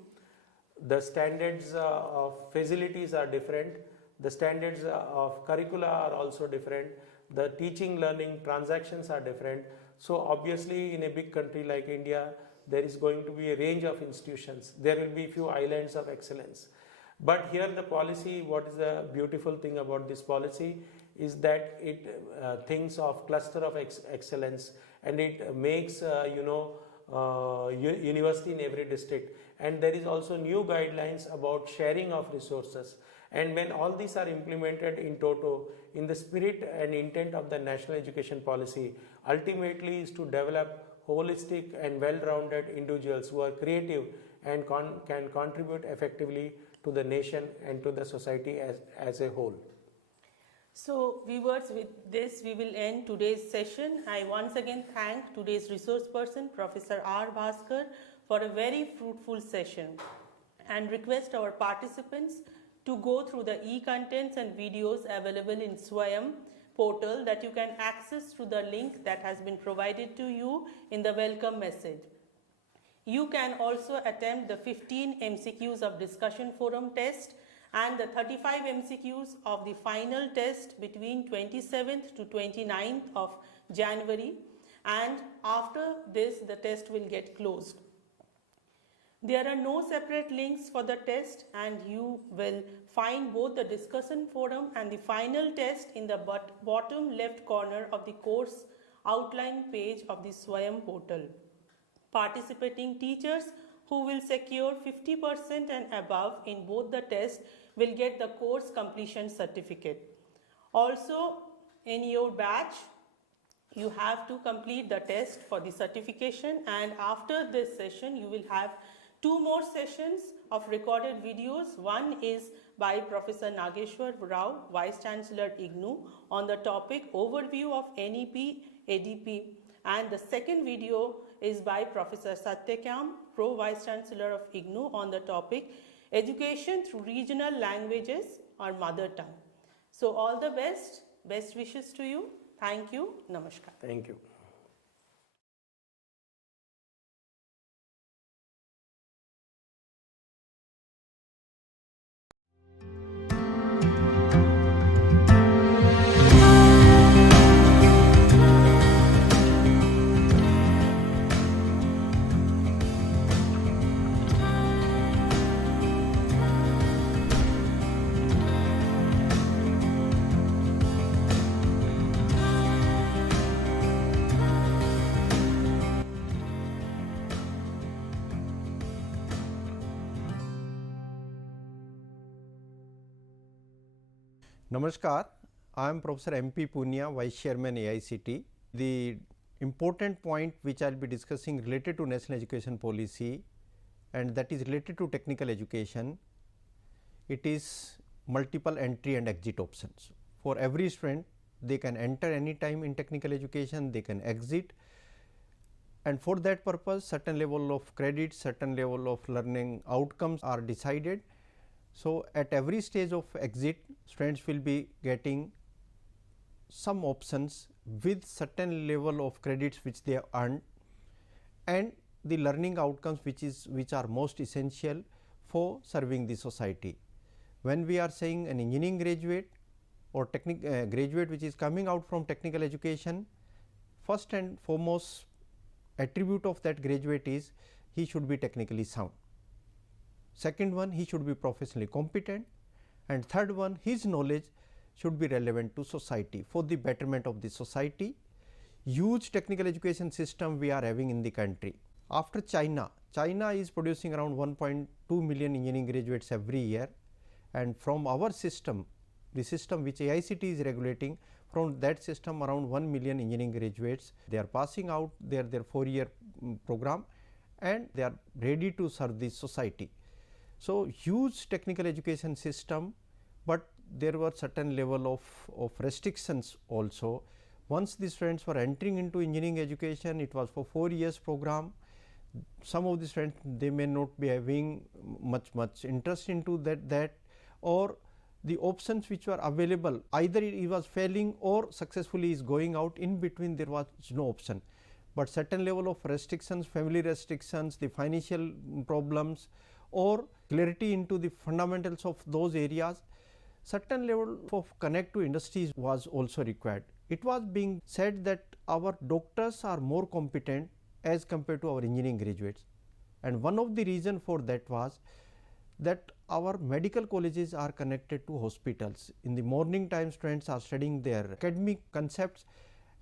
The standards of facilities are different. The standards of curricula are also different. The teaching learning transactions are different. So obviously in a big country like India, there is going to be a range of institutions. There will be few islands of excellence. But here the policy, what is the beautiful thing about this policy is that it thinks of cluster of excellence, and it makes university in every district. And there is also new guidelines about sharing of resources. And when all these are implemented in toto, in the spirit and intent of the national education policy, ultimately is to develop holistic and well-rounded individuals who are creative and can contribute effectively to the nation and to the society as a whole. So viewers, with this we will end today's session. I once again thank today's resource person, Professor R. Baskar, for a very fruitful session, and request our participants to go through the e-contents and videos available in SWAYAM portal that you can access through the link that has been provided to you in the welcome message. You can also attempt the 15 MCQs of discussion forum test and the 35 MCQs of the final test between 27th to 29th of January, and after this the test will get closed. There are no separate links for the test, and you will find both the discussion forum and the final test in the bottom left corner of the course outline page of the SWAYAM portal. Participating teachers who will secure 50% and above in both the tests will get the course completion certificate. Also, in your batch, you have to complete the test for the certification, and after this session you will have 2 more sessions of recorded videos. One is by Professor Nageshwar Rao, Vice Chancellor IGNOU, on the topic Overview of NEP ADP, and the second video is by Professor Satyakam, Pro Vice Chancellor of IGNOU, on the topic Education through Regional Languages or Mother Tongue. So all the best wishes to you. Thank you. Namaskar. Thank you. Namaskar, I am Professor MP Punia, Vice Chairman AICT. The important point which I will be discussing related to national education policy, and that is related to technical education. It is multiple entry and exit options. For every student, they can enter any time in technical education, they can exit, and for that purpose certain level of credit, certain level of learning outcomes are decided. So, at every stage of exit, students will be getting some options with certain level of credits which they have earned, and the learning outcomes which are most essential for serving the society. When we are saying an engineering graduate or graduate which is coming out from technical education, first and foremost attribute of that graduate is he should be technically sound. Second one, he should be professionally competent, and third one, his knowledge should be relevant to society for the betterment of the society. Huge technical education system we are having in the country. After China is producing around 1.2 million engineering graduates every year, and from our system, the system which AICT is regulating, from that system around 1 million engineering graduates, they are passing out their 4-year program, and they are ready to serve the society. So, huge technical education system, but there were certain level of restrictions also. Once the students were entering into engineering education, it was for 4 years program. some of the students they may not be having much interest into that, or the options which were available, either he was failing or successfully is going out, in between there was no option. But certain level of restrictions, family restrictions, the financial problems, or clarity into the fundamentals of those areas, certain level of connect to industries was also required. It was being said that our doctors are more competent as compared to our engineering graduates, and one of the reason for that was that our medical colleges are connected to hospitals. In the morning time, students are studying their academic concepts,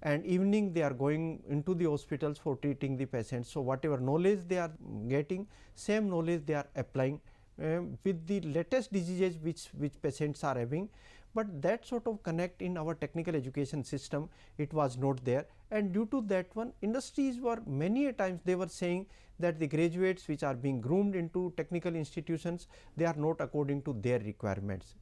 and evening they are going into the hospitals for treating the patients. So, whatever knowledge they are getting, same knowledge they are applying with the latest diseases which patients are having, but that sort of connect in our technical education system, it was not there, and due to that one, industries were many a times they were saying that the graduates which are being groomed into technical institutions, they are not according to their requirements.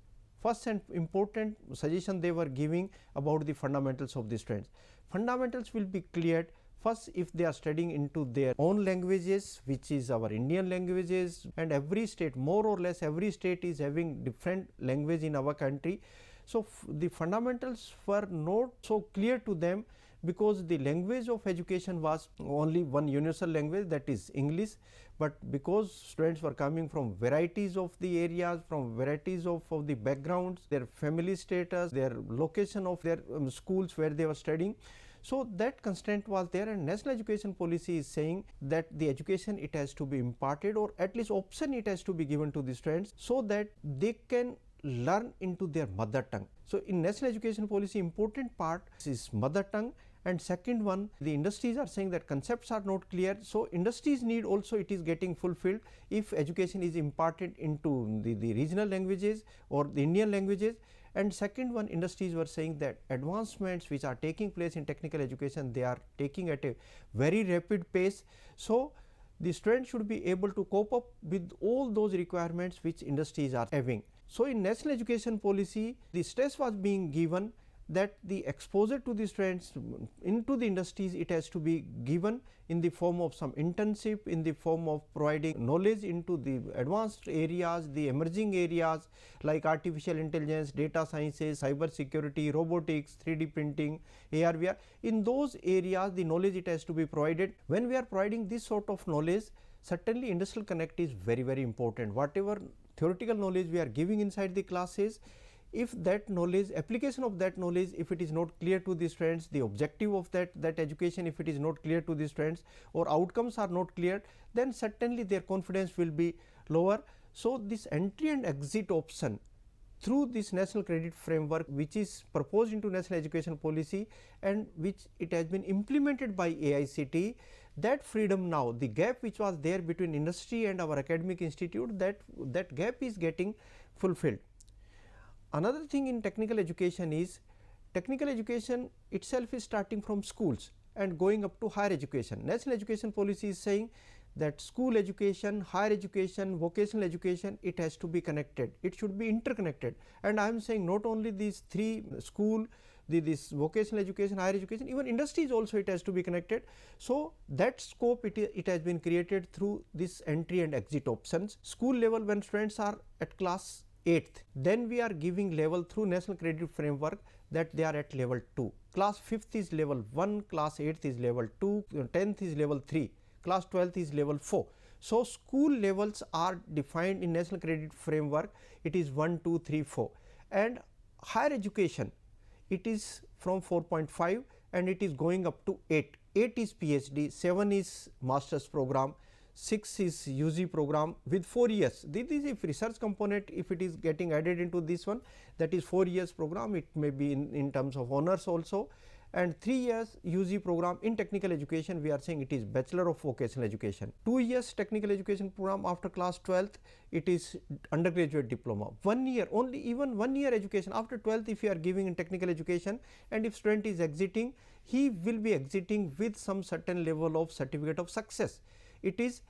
First and important suggestion they were giving about the fundamentals of the students. Fundamentals will be cleared first if they are studying into their own languages, which is our Indian languages, and every state, more or less every state is having different language in our country. So, the fundamentals were not so clear to them, because the language of education was only one universal language, that is English, but because students were coming from varieties of the areas, from varieties of the backgrounds, their family status, their location of their schools where they were studying. So, that constraint was there, and national education policy is saying that the education it has to be imparted, or at least option it has to be given to the students, so that they can learn into their mother tongue. So, in national education policy, important part is mother tongue, and second one, the industries are saying that concepts are not clear. So, industries need also it is getting fulfilled if education is imparted into the regional languages or the Indian languages. And second one, industries were saying that advancements which are taking place in technical education, they are taking at a very rapid pace. So, the students should be able to cope up with all those requirements which industries are having. So, in national education policy, the stress was being given that the exposure to the students into the industries, it has to be given in the form of some internship, in the form of providing knowledge into the advanced areas, the emerging areas like artificial intelligence, data sciences, cyber security, robotics, 3D printing, AR, VR. In those areas, the knowledge it has to be provided. When we are providing this sort of knowledge, certainly industrial connect is very important. Whatever theoretical knowledge we are giving inside the classes, if that knowledge, application of that knowledge, if it is not clear to the students, the objective of that education, if it is not clear to the students, or outcomes are not clear, then certainly their confidence will be lower. So, this entry and exit option through this national credit framework, which is proposed into national education policy and which it has been implemented by AICTE, that freedom now, the gap which was there between industry and our academic institute, that gap is getting fulfilled. Another thing in technical education is, technical education itself is starting from schools and going up to higher education. National education policy is saying that school education, higher education, vocational education, it has to be connected, it should be interconnected. And I am saying not only these three, school, this vocational education, higher education, even industries also it has to be connected. So, that scope it has been created through this entry and exit options. School level, when students are at class 8th, then we are giving level through national credit framework that they are at level 2. Class 5th is level 1, class 8th is level 2, 10th is level 3, class 12th is level 4. So, school levels are defined in national credit framework, it is 1, 2, 3, 4, and higher education it is from 4.5 and it is going up to 8. 8 is PhD, 7 is master's program, 6 is UG program with 4 years. This is if research component, if it is getting added into this one, that is 4 years program, it may be in terms of honors also, and 3 years UG program. In technical education, we are saying it is Bachelor of Vocational Education. 2 years technical education program after class 12th, it is undergraduate diploma. 1 year, only even 1 year education after 12th, if you are giving in technical education, and if student is exiting, he will be exiting with some certain level of certificate of success. It is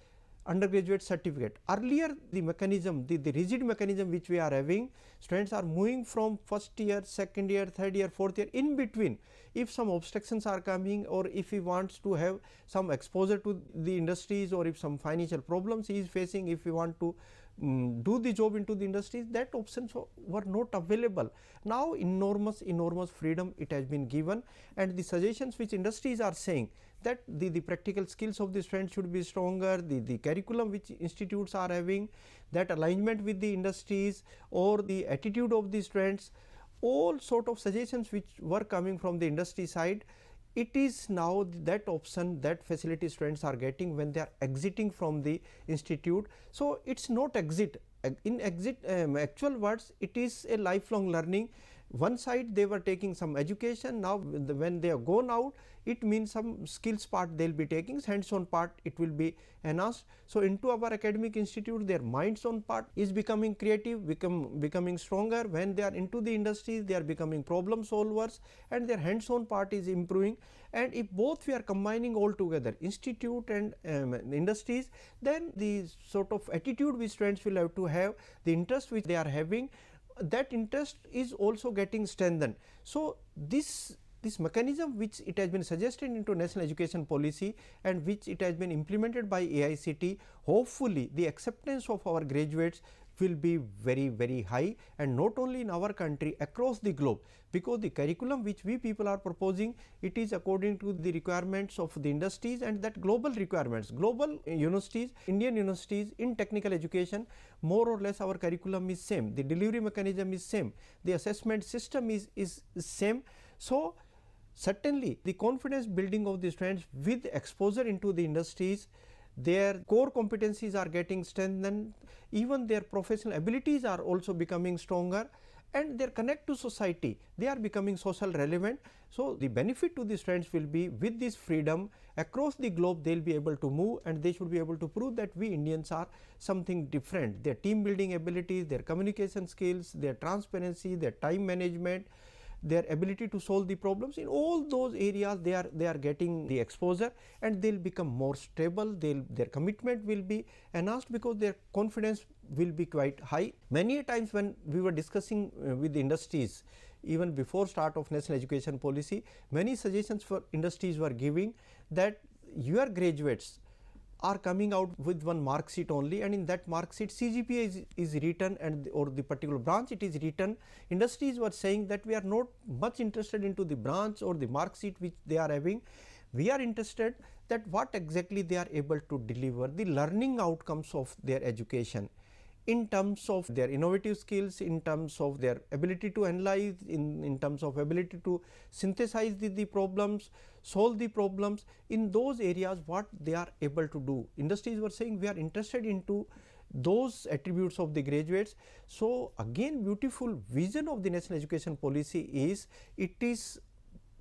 undergraduate certificate. Earlier the mechanism, the rigid mechanism which we are having, students are moving from first year, second year, third year, fourth year. In between, if some obstructions are coming, or if he wants to have some exposure to the industries, or if some financial problems he is facing, if he want to do the job into the industries, that options were not available. Now enormous freedom it has been given, and the suggestions which industries are saying, that the practical skills of the students should be stronger, the curriculum which institutes are having, that alignment with the industries, or the attitude of the students, all sort of suggestions which were coming from the industry side, it is now that option, that facility students are getting when they are exiting from the institute. So it is not exit, in actual words it is a lifelong learning. One side they were taking some education, now when they are gone out, it means some skills part they will be taking, hands on part it will be enhanced. So into our academic institute, their minds on part is becoming creative, becoming stronger. When they are into the industries, they are becoming problem solvers, and their hands on part is improving. And if both we are combining all together, institute and industries, then the sort of attitude which students will have to have, the interest which they are having, that interest is also getting strengthened. So this mechanism which it has been suggested into national education policy, and which it has been implemented by AICT, hopefully the acceptance of our graduates will be very high, and not only in our country, across the globe, because the curriculum which we people are proposing, it is according to the requirements of the industries and that global requirements. Global universities, Indian universities in technical education, more or less our curriculum is same, the delivery mechanism is same, the assessment system is same. So certainly the confidence building of the students with exposure into the industries, their core competencies are getting strengthened, even their professional abilities are also becoming stronger, and their connect to society, they are becoming social relevant. So the benefit to the students will be, with this freedom across the globe they will be able to move, and they should be able to prove that we Indians are something different. Their team building abilities, their communication skills, their transparency, their time management, their ability to solve the problems, in all those areas they are getting the exposure, and they will become more stable, their commitment will be enhanced, because their confidence will be quite high. Many a times when we were discussing with the industries, even before start of national education policy, many suggestions for industries were giving that your graduates are coming out with one mark sheet only, and in that mark sheet CGPA is written, and or the particular branch it is written. Industries were saying that we are not much interested into the branch or the mark sheet which they are having. We are interested that what exactly they are able to deliver, the learning outcomes of their education, in terms of their innovative skills, in terms of their ability to analyze, in terms of ability to synthesize the problems, solve the problems, in those areas what they are able to do. Industries were saying we are interested into those attributes of the graduates. So again, beautiful vision of the national education policy is, it is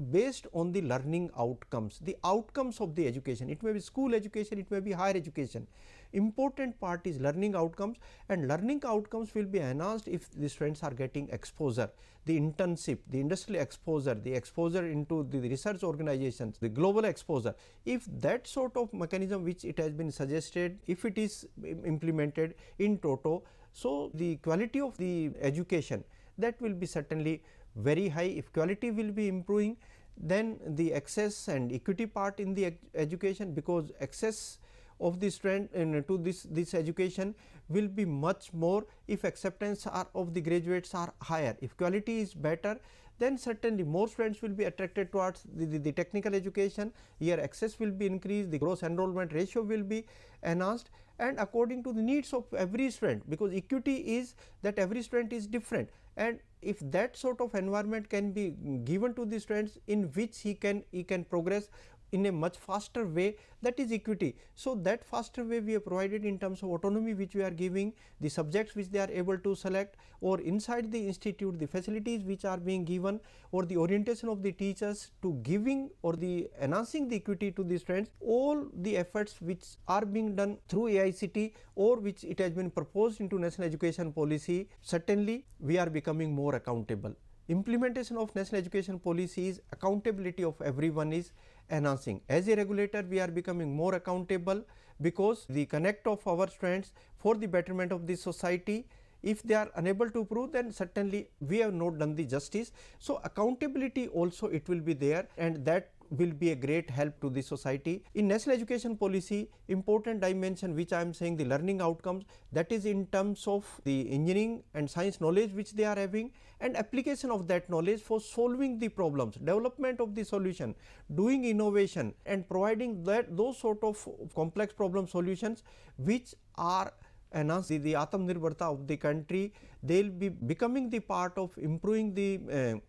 based on the learning outcomes, the outcomes of the education. It may be school education, it may be higher education. Important part is learning outcomes, and learning outcomes will be enhanced if the students are getting exposure, the internship, the industrial exposure, the exposure into the research organizations, the global exposure. If that sort of mechanism which it has been suggested, if it is implemented in toto, so the quality of the education, that will be certainly very high. If quality will be improving, then the access and equity part in the education, because access of the student to this education will be much more if acceptance of the graduates are higher. If quality is better, then certainly more students will be attracted towards the technical education. Here access will be increased, the gross enrollment ratio will be enhanced, and according to the needs of every student, because equity is that every student is different, and if that sort of environment can be given to the students in which he can progress in a much faster way, that is equity. So that faster way we have provided in terms of autonomy which we are giving, the subjects which they are able to select, or inside the institute the facilities which are being given, or the orientation of the teachers to giving or the enhancing the equity to the students. All the efforts which are being done through AICT, or which it has been proposed into national education policy, certainly we are becoming more accountable. Implementation of national education policy is accountability of everyone is enhancing. As a regulator, we are becoming more accountable, because the connect of our students for the betterment of the society, if they are unable to prove, then certainly we have not done the justice. So, accountability also it will be there, and that will be a great help to the society. In national education policy, important dimension which I am saying the learning outcomes, that is in terms of the engineering and science knowledge which they are having, and application of that knowledge for solving the problems, development of the solution, doing innovation and providing that those sort of complex problem solutions which are enhance the Atmanirbharta of the country. They will be becoming the part of improving the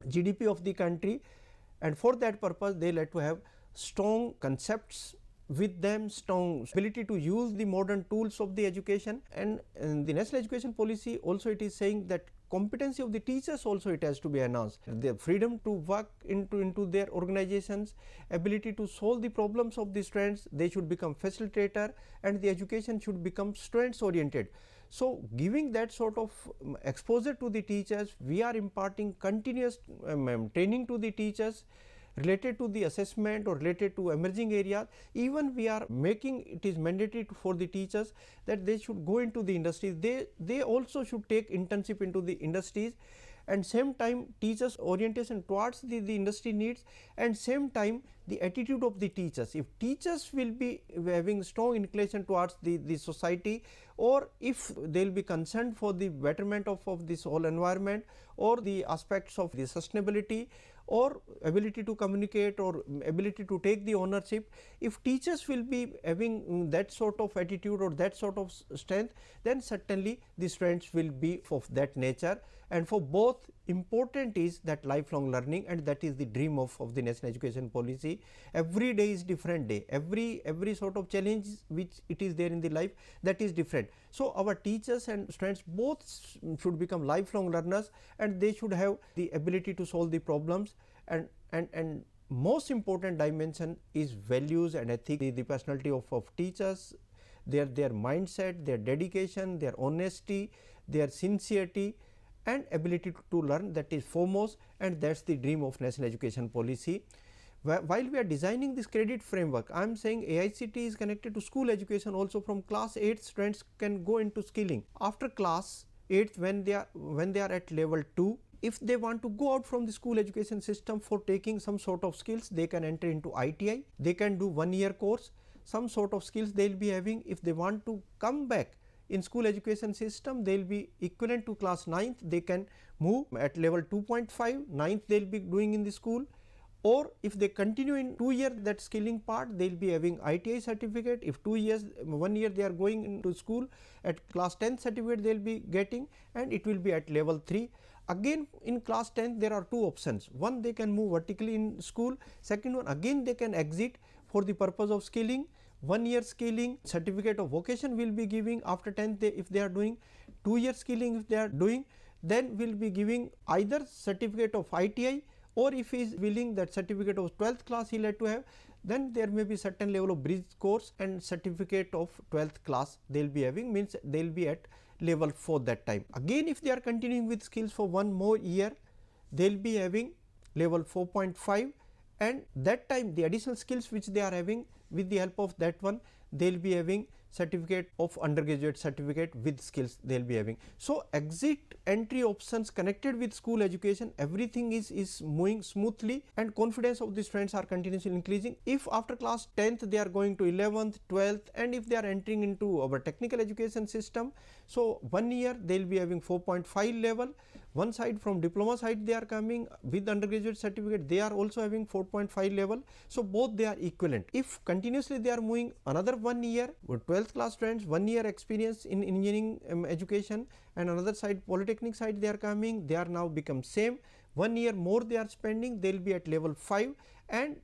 GDP of the country, and for that purpose they will have to have strong concepts with them, strong ability to use the modern tools of the education. And in the national education policy also it is saying that competency of the teachers also it has to be enhanced, the freedom to work into their organizations, ability to solve the problems of the students, they should become facilitator, and the education should become students oriented. So, giving that sort of exposure to the teachers, we are imparting continuous training to the teachers related to the assessment or related to emerging areas. Even we are making it is mandatory for the teachers that they should go into the industries, they also should take internship into the industries, and same time teachers orientation towards the industry needs, and same time the attitude of the teachers. If teachers will be having strong inclination towards the society, or if they will be concerned for the betterment of this whole environment, or the aspects of the sustainability, or ability to communicate, or ability to take the ownership, if teachers will be having that sort of attitude or that sort of strength, then certainly the students will be of that nature. And for both, important is that lifelong learning, and that is the dream of the national education policy. Every day is different day, every sort of challenge which it is there in the life, that is different. So, our teachers and students both should become lifelong learners, and they should have the ability to solve the problems, and most important dimension is values and ethics, the personality of teachers, their mindset, their dedication, their honesty, their sincerity and ability to learn, that is foremost, and that is the dream of national education policy. While we are designing this credit framework, I am saying AICT is connected to school education also. From class 8 students can go into skilling. After class 8, when they are at level 2, if they want to go out from the school education system for taking some sort of skills, they can enter into ITI, they can do 1-year course, some sort of skills they will be having. If they want to come back in school education system, they will be equivalent to class 9th, they can move at level 2.5, 9th they will be doing in the school, or if they continue in 2 year that skilling part, they will be having ITI certificate. If 2 years, 1 year they are going into school, at class 10th certificate they will be getting, and it will be at level 3. Again in class 10th there are 2 options, one they can move vertically in school, second one again they can exit for the purpose of skilling. 1 year skilling certificate of vocation will be giving after 10th if they are doing, 2 year skilling if they are doing, then will be giving either certificate of ITI, or if he is willing that certificate of 12th class he will have to have, then there may be certain level of bridge course and certificate of 12th class they will be having, means they will be at level 4 that time. Again if they are continuing with skills for 1 more year, they will be having level 4.5, and that time the additional skills which they are having, with the help of that one they will be having certificate of undergraduate certificate with skills they will be having. So, exit entry options connected with school education, everything is moving smoothly, and confidence of the students are continuously increasing. If after class 10th they are going to 11th, 12th, and if they are entering into our technical education system, so 1 year they will be having 4.5 level. One side from diploma side they are coming with undergraduate certificate, they are also having 4.5 level. So, both they are equivalent. If continuously they are moving another 1 year with 12th class students, 1 year experience in engineering education, and another side polytechnic side they are coming, they are now become same, 1 year more they are spending, they will be at level 5, and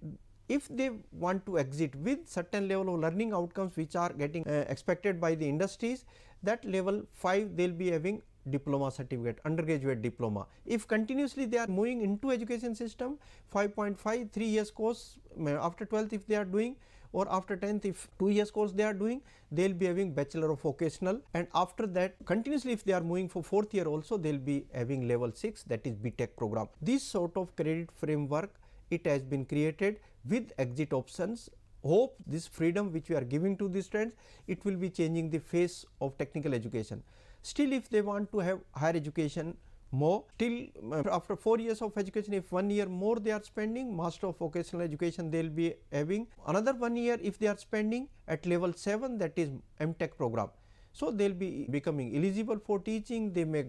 if they want to exit with certain level of learning outcomes which are getting expected by the industries, that level 5 they will be having diploma certificate, undergraduate diploma. If continuously they are moving into education system, 5.5, 3 years course after 12th if they are doing, or after 10th if 2 years course they are doing, they will be having bachelor of vocational, and after that continuously if they are moving for 4th year also they will be having level 6, that is BTech program. This sort of credit framework, it has been created with exit options hope this freedom which we are giving to the students, it will be changing the face of technical education. Still, if they want to have higher education more, till after 4 years of education, if 1 year more they are spending, master of vocational education they will be having another 1 year if they are spending at level 7, that is MTech program. So, they will be becoming eligible for teaching, they may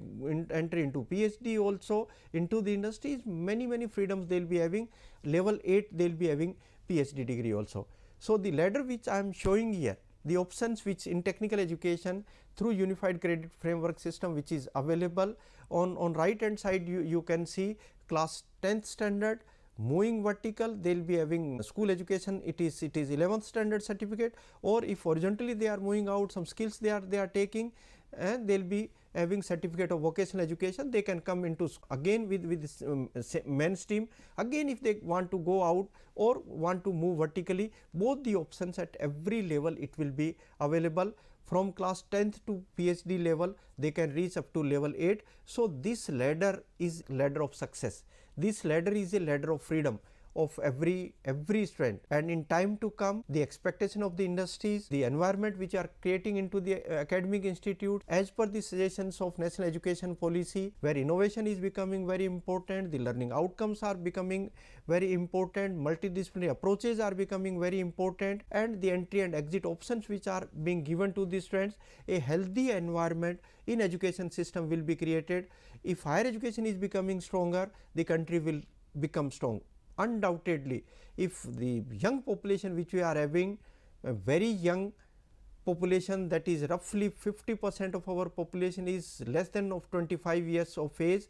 enter into PhD also into the industries, many freedoms they will be having. Level 8 they will be having PhD degree also. So, the ladder which I am showing here, the options which in technical education through unified credit framework system which is available on right hand side, you can see class 10th standard. Moving vertical, they will be having school education, it is 11th standard certificate, or if horizontally they are moving out some skills they are taking, and they will be having certificate of vocational education. They can come into again with this mainstream. Again, if they want to go out or want to move vertically, both the options at every level it will be available. From class 10th to PhD level, they can reach up to level 8. So, this ladder is ladder of success. This ladder is a ladder of freedom of every student, and in time to come, the expectation of the industries, the environment which are creating into the academic institute as per the suggestions of national education policy, where innovation is becoming very important, the learning outcomes are becoming very important, multidisciplinary approaches are becoming very important, and the entry and exit options which are being given to the students, a healthy environment in education system will be created. If higher education is becoming stronger, the country will become strong. Undoubtedly, if the young population which we are having, a very young population, that is roughly 50% of our population is less than of 25 years of age,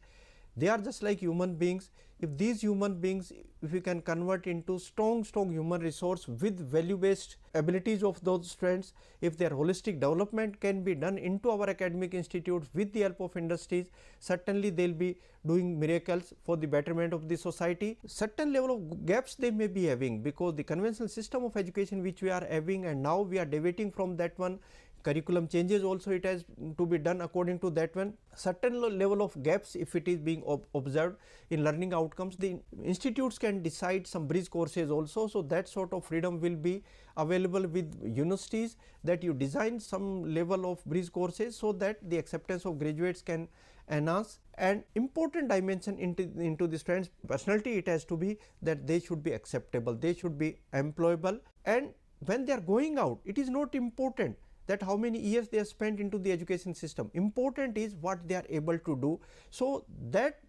they are just like human beings. If these human beings, if we can convert into strong human resource with value based abilities of those students, if their holistic development can be done into our academic institutes with the help of industries, certainly they will be doing miracles for the betterment of the society. Certain level of gaps they may be having, because the conventional system of education which we are having, and now we are deviating from that one. Curriculum changes also, it has to be done according to that one. Certain level of gaps if it is being observed in learning outcomes, the institutes can decide some bridge courses also. So, that sort of freedom will be available with universities, that you design some level of bridge courses, so that the acceptance of graduates can enhance. And important dimension into the students' personality, it has to be that they should be acceptable, they should be employable, and when they are going out, it is not important that how many years they have spent into the education system. Important is what they are able to do. So, that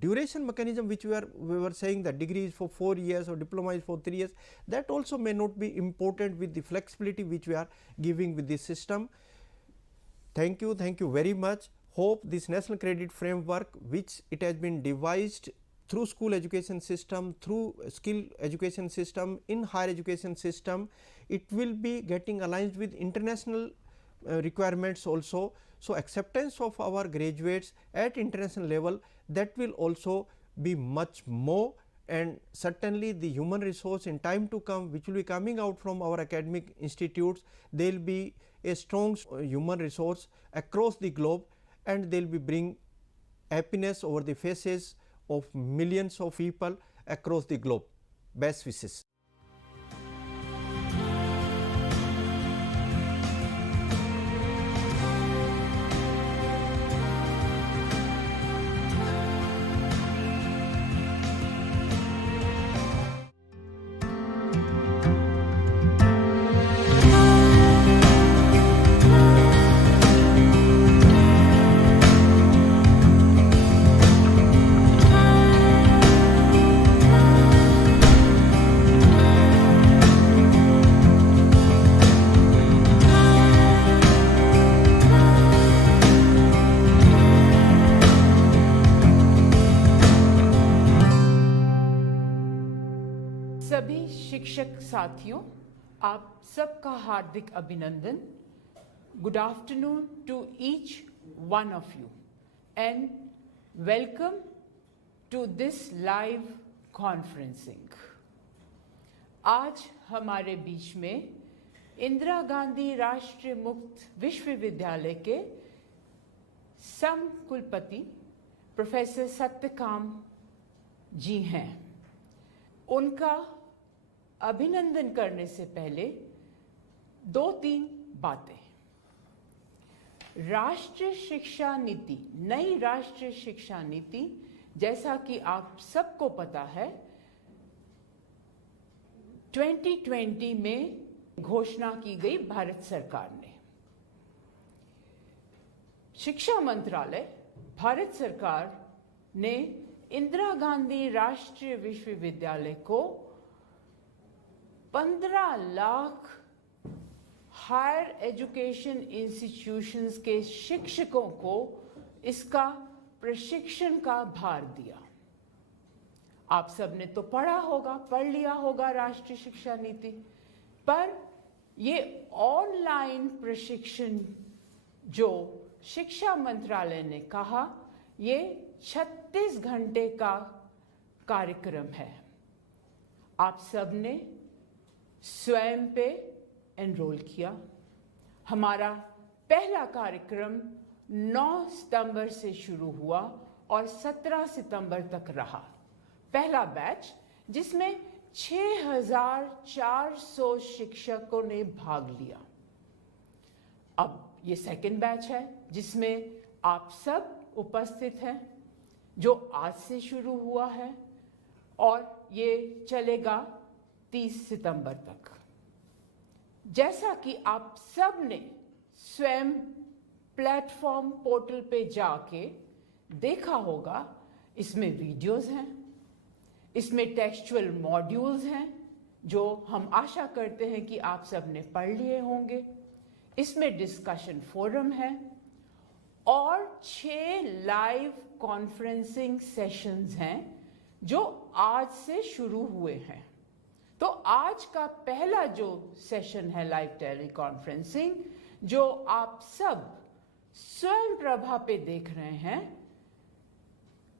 duration mechanism which we were saying, that degree is for 4 years or diploma is for 3 years, that also may not be important with the flexibility which we are giving with this system. Thank you very much. Hope this national credit framework which it has been devised through school education system, through skill education system, in higher education system, it will be getting aligned with international requirements also. So, acceptance of our graduates at international level, that will also be much more, and certainly the human resource in time to come which will be coming out from our academic institutes, they will be a strong human resource across the globe, and they will be bring happiness over the faces of millions of people across the globe. Best wishes. सभी शिक्षक साथियों, आप सबका हार्दिक अभिनंदन. Good afternoon to each one of you and welcome to this live conferencing. आज हमारे बीच में इंदिरा गांधी राष्ट्रीय मुक्त विश्वविद्यालय के सम कुलपति प्रोफेसर सत्यकाम जी हैं. उनका अभिनंदन करने से पहले 2-3 बातें। राष्ट्रीय शिक्षा नीति, नई राष्ट्रीय शिक्षा नीति, जैसा कि आप सबको पता है, 2020 में घोषणा की गई भारत सरकार ने। शिक्षा मंत्रालय, भारत सरकार ने इंदिरा गांधी राष्ट्रीय विश्वविद्यालय को 15 लाख हायर एजुकेशन इंस्टीट्यूशंस के शिक्षकों को इसका प्रशिक्षण का भार दिया। आप सबने तो पढ़ लिया होगा राष्ट्रीय शिक्षा नीति, पर ये ऑनलाइन प्रशिक्षण जो शिक्षा मंत्रालय ने कहा, ये 36 घंटे का कार्यक्रम है। आप सबने स्वयं पे एनरोल किया। हमारा पहला कार्यक्रम 9 सितंबर से शुरू हुआ और 17 सितंबर तक रहा। पहला बैच, जिसमें 6400 शिक्षकों ने भाग लिया। अब ये सेकंड बैच है, जिसमें आप सब उपस्थित हैं, जो आज से शुरू हुआ है और ये चलेगा 30 सितंबर तक। जैसा कि आप सब ने स्वयं प्लेटफॉर्म पोर्टल पे जाके देखा होगा, इसमें वीडियोस हैं, इसमें टेक्सचुअल मॉड्यूल्स हैं जो हम आशा करते हैं कि आप सब ने पढ़ लिए होंगे। इसमें डिस्कशन फोरम है और 6 लाइव कॉन्फ्रेंसिंग सेशंस हैं जो आज से शुरू हुए हैं। तो आज का पहला जो सेशन है लाइव टेली कॉन्फ्रेंसिंग, जो आप सब स्वयं प्रभा पे देख रहे हैं,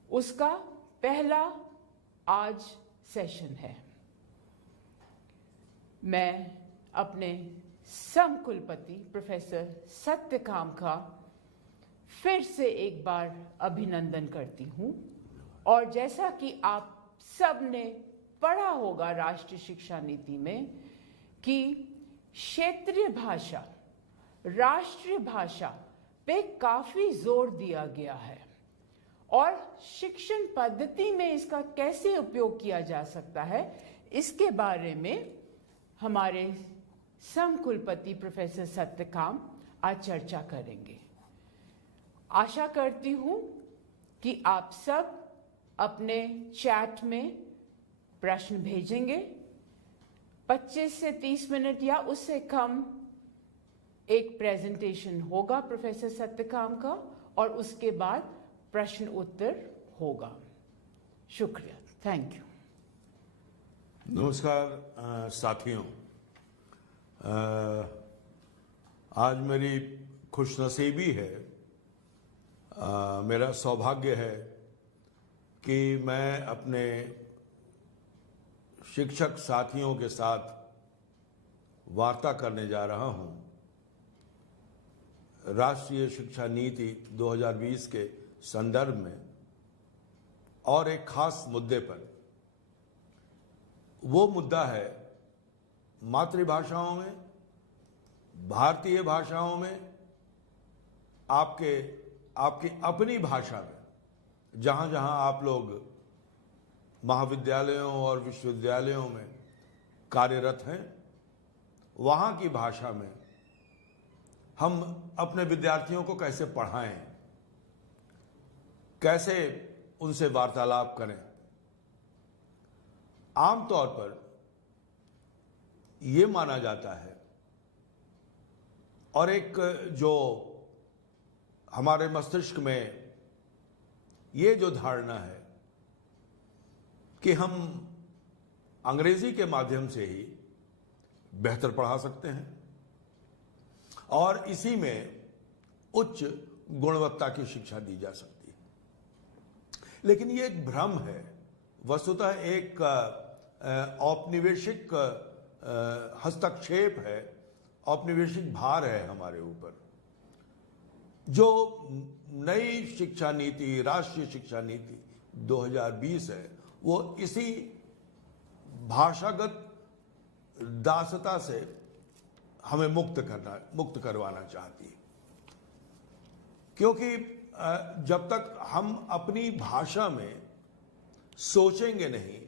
उसका पहला आज सेशन है। मैं अपने समकुलपति प्रोफेसर सत्यकाम का फिर से एक बार अभिनंदन करती हूं। और जैसा कि आप सब ने पढ़ा होगा राष्ट्रीय शिक्षा नीति में कि क्षेत्रीय भाषा, राष्ट्रीय भाषा पे काफी जोर दिया गया है और शिक्षण पद्धति में इसका कैसे उपयोग किया जा सकता है, इसके बारे में हमारे समकुलपति प्रोफेसर सत्यकाम आज चर्चा करेंगे। आशा करती हूं कि आप सब अपने चैट में प्रश्न भेजेंगे। 25 से 30 मिनट या उससे कम एक प्रेजेंटेशन होगा प्रोफेसर सत्यकाम का और उसके बाद प्रश्न उत्तर होगा। शुक्रिया, थैंक यू। नमस्कार साथियों, आज मेरी खुशनसीबी है, मेरा सौभाग्य है कि मैं अपने शिक्षक साथियों के साथ वार्ता करने जा रहा हूं राष्ट्रीय शिक्षा नीति 2020 के संदर्भ में और एक खास मुद्दे पर। वो मुद्दा है मातृभाषाओं में, भारतीय भाषाओं में, आपकी अपनी भाषा में, जहां जहां आप लोग महाविद्यालयों और विश्वविद्यालयों में कार्यरत हैं, वहां की भाषा में हम अपने विद्यार्थियों को कैसे पढ़ाएं, कैसे उनसे वार्तालाप करें। आमतौर पर यह माना जाता है और एक जो हमारे मस्तिष्क में ये जो धारणा है कि हम अंग्रेजी के माध्यम से ही बेहतर पढ़ा सकते हैं और इसी में उच्च गुणवत्ता की शिक्षा दी जा सकती है। लेकिन ये एक भ्रम है, वस्तुतः एक औपनिवेशिक हस्तक्षेप है, औपनिवेशिक भार है हमारे ऊपर। जो नई शिक्षा नीति, राष्ट्रीय शिक्षा नीति 2020 है, वो इसी भाषागत दासता से हमें मुक्त करवाना चाहती है। क्योंकि जब तक हम अपनी भाषा में सोचेंगे नहीं,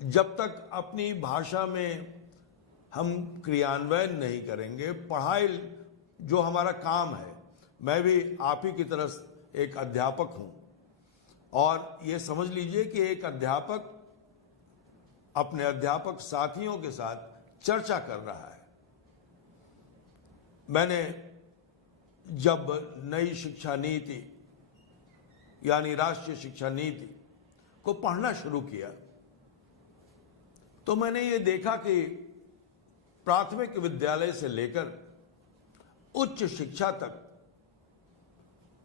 जब तक अपनी भाषा में हम क्रियान्वयन नहीं करेंगे, पढ़ाई जो हमारा काम है, मैं भी आप ही की तरह एक अध्यापक हूं, और ये समझ लीजिए कि एक अध्यापक अपने अध्यापक साथियों के साथ चर्चा कर रहा है। मैंने जब नई शिक्षा नीति यानी राष्ट्रीय शिक्षा नीति को पढ़ना शुरू किया तो मैंने ये देखा कि प्राथमिक विद्यालय से लेकर उच्च शिक्षा तक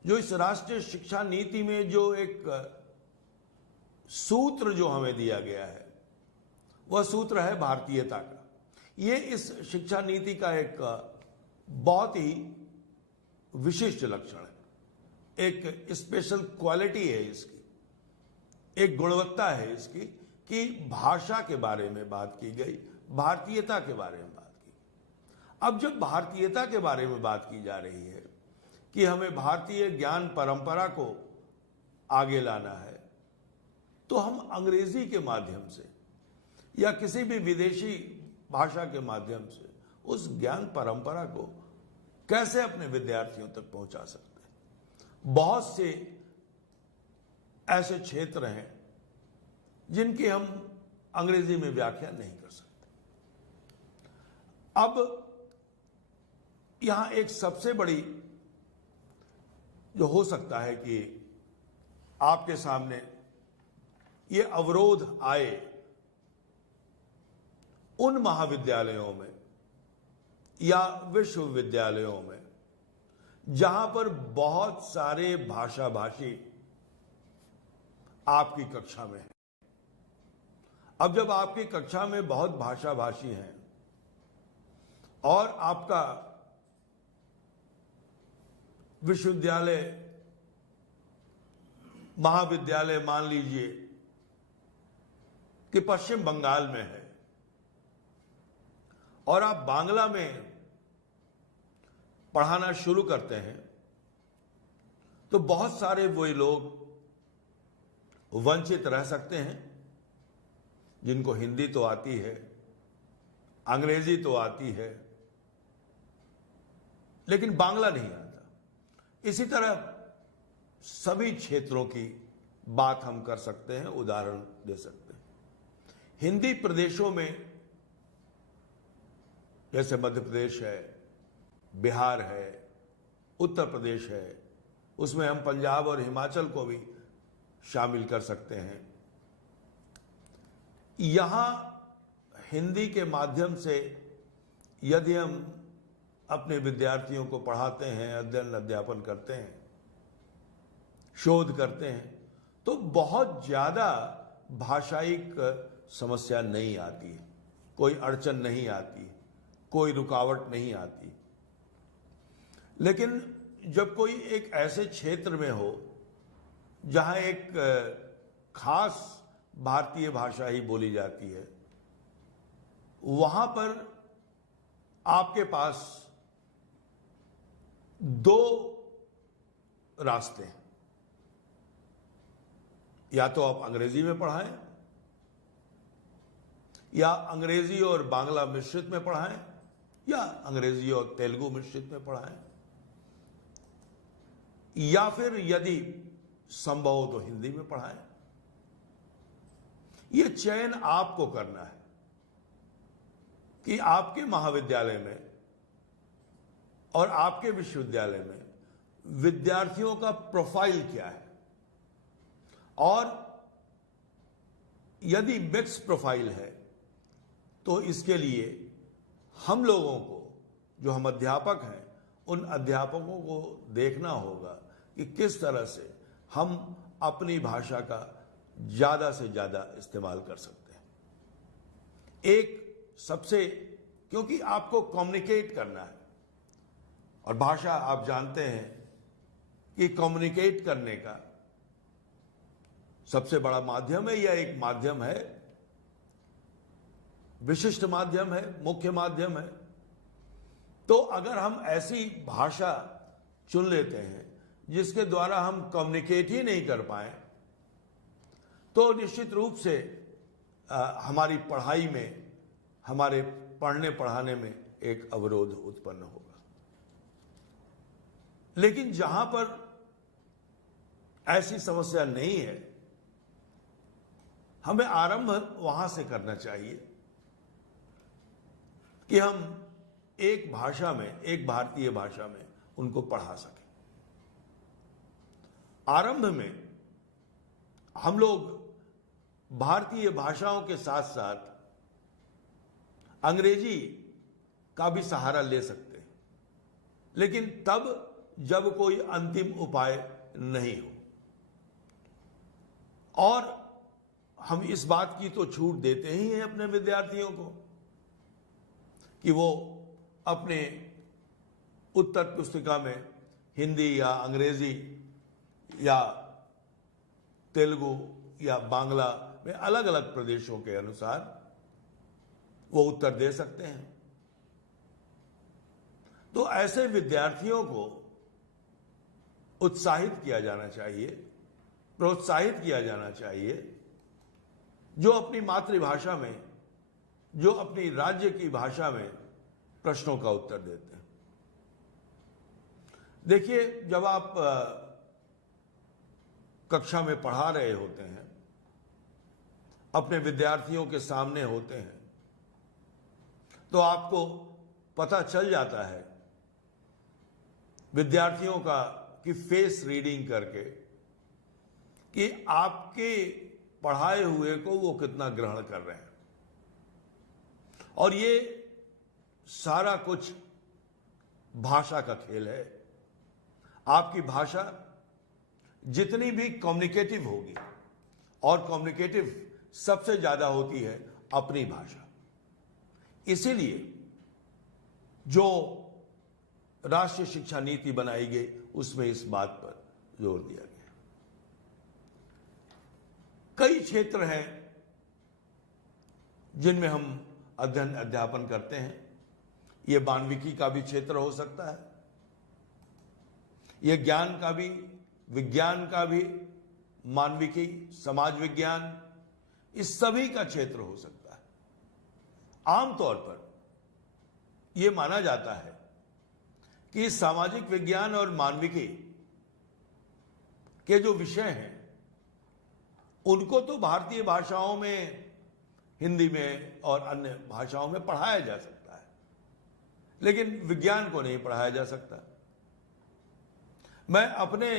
जो इस राष्ट्रीय शिक्षा नीति में जो एक सूत्र जो हमें दिया गया है, वह सूत्र है भारतीयता का। ये इस शिक्षा नीति का एक बहुत ही विशिष्ट लक्षण है, एक स्पेशल क्वालिटी है इसकी, एक गुणवत्ता है इसकी कि भाषा के बारे में बात की गई, भारतीयता के बारे में बात की। अब जब भारतीयता के बारे में बात की जा रही है कि हमें भारतीय ज्ञान परंपरा को आगे लाना है, तो हम अंग्रेजी के माध्यम से या किसी भी विदेशी भाषा के माध्यम से उस ज्ञान परंपरा को कैसे अपने विद्यार्थियों तक पहुंचा सकते हैं। बहुत से ऐसे क्षेत्र हैं जिनकी हम अंग्रेजी में व्याख्या नहीं कर सकते। अब यहां एक सबसे बड़ी जो हो सकता है कि आपके सामने ये अवरोध आए उन महाविद्यालयों में या विश्वविद्यालयों में जहां पर बहुत सारे भाषाभाषी आपकी कक्षा में हैं। अब जब आपकी कक्षा में बहुत भाषाभाषी हैं और आपका विश्वविद्यालय महाविद्यालय मान लीजिए कि पश्चिम बंगाल में है और आप बांग्ला में पढ़ाना शुरू करते हैं, तो बहुत सारे वही लोग वंचित रह सकते हैं जिनको हिंदी तो आती है, अंग्रेजी तो आती है, लेकिन बांग्ला नहीं आता। इसी तरह सभी क्षेत्रों की बात हम कर सकते हैं, उदाहरण दे सकते हैं। हिंदी प्रदेशों में जैसे मध्य प्रदेश है, बिहार है, उत्तर प्रदेश है, उसमें हम पंजाब और हिमाचल को भी शामिल कर सकते हैं। यहां हिंदी के माध्यम से यदि हम अपने विद्यार्थियों को पढ़ाते हैं, अध्ययन अध्यापन करते हैं, शोध करते हैं, तो बहुत ज्यादा भाषायिक समस्या नहीं आती है, कोई अड़चन नहीं आती, कोई रुकावट नहीं आती। लेकिन जब कोई एक ऐसे क्षेत्र में हो जहां एक खास भारतीय भाषा ही बोली जाती है, वहां पर आपके पास दो रास्ते हैं। या तो आप अंग्रेजी में पढ़ाएं या अंग्रेजी और बांग्ला मिश्रित में पढ़ाएं या अंग्रेजी और तेलुगु मिश्रित में पढ़ाएं, या फिर यदि संभव हो तो हिंदी में पढ़ाएं। यह चयन आपको करना है कि आपके महाविद्यालय में और आपके विश्वविद्यालय में विद्यार्थियों का प्रोफाइल क्या है, और यदि मिक्स प्रोफाइल है तो इसके लिए हम लोगों को, जो हम अध्यापक हैं, उन अध्यापकों को देखना होगा कि किस तरह से हम अपनी भाषा का ज्यादा से ज्यादा इस्तेमाल कर सकते हैं। एक सबसे, क्योंकि आपको कम्युनिकेट करना है, और भाषा आप जानते हैं कि कम्युनिकेट करने का सबसे बड़ा माध्यम है, या एक माध्यम है विशिष्ट माध्यम है, मुख्य माध्यम है। तो अगर हम ऐसी भाषा चुन लेते हैं जिसके द्वारा हम कम्युनिकेट ही नहीं कर पाए, तो निश्चित रूप से हमारी पढ़ाई में, हमारे पढ़ने पढ़ाने में एक अवरोध उत्पन्न होगा। लेकिन जहां पर ऐसी समस्या नहीं है, हमें आरंभ वहां से करना चाहिए कि हम एक भाषा में, एक भारतीय भाषा में उनको पढ़ा सकें। आरंभ में हम लोग भारतीय भाषाओं के साथ साथ अंग्रेजी का भी सहारा ले सकते हैं, लेकिन तब जब कोई अंतिम उपाय नहीं हो। और हम इस बात की तो छूट देते ही हैं अपने विद्यार्थियों को कि वो अपने उत्तर पुस्तिका में हिंदी या अंग्रेजी या तेलुगु या बांग्ला में अलग अलग प्रदेशों के अनुसार वो उत्तर दे सकते हैं। तो ऐसे विद्यार्थियों को उत्साहित किया जाना चाहिए, प्रोत्साहित किया जाना चाहिए, जो अपनी मातृभाषा में, जो अपनी राज्य की भाषा में प्रश्नों का उत्तर देते हैं। देखिए, जब आप कक्षा में पढ़ा रहे होते हैं, अपने विद्यार्थियों के सामने होते हैं, तो आपको पता चल जाता है विद्यार्थियों का कि फेस रीडिंग करके कि आपके पढ़ाए हुए को वो कितना ग्रहण कर रहे हैं। और ये सारा कुछ भाषा का खेल है। आपकी भाषा जितनी भी कम्युनिकेटिव होगी, और कम्युनिकेटिव सबसे ज्यादा होती है अपनी भाषा, इसीलिए जो राष्ट्रीय शिक्षा नीति बनाई गई उसमें इस बात पर जोर दिया गया। कई क्षेत्र हैं जिनमें हम अध्ययन अध्यापन करते हैं। यह मानविकी का भी क्षेत्र हो सकता है, यह ज्ञान का भी, विज्ञान का भी, मानविकी, समाज विज्ञान, इस सभी का क्षेत्र हो सकता है। आमतौर पर यह माना जाता है कि सामाजिक विज्ञान और मानविकी के जो विषय हैं उनको तो भारतीय भाषाओं में, हिंदी में और अन्य भाषाओं में पढ़ाया जा सकता है, लेकिन विज्ञान को नहीं पढ़ाया जा सकता। मैं अपने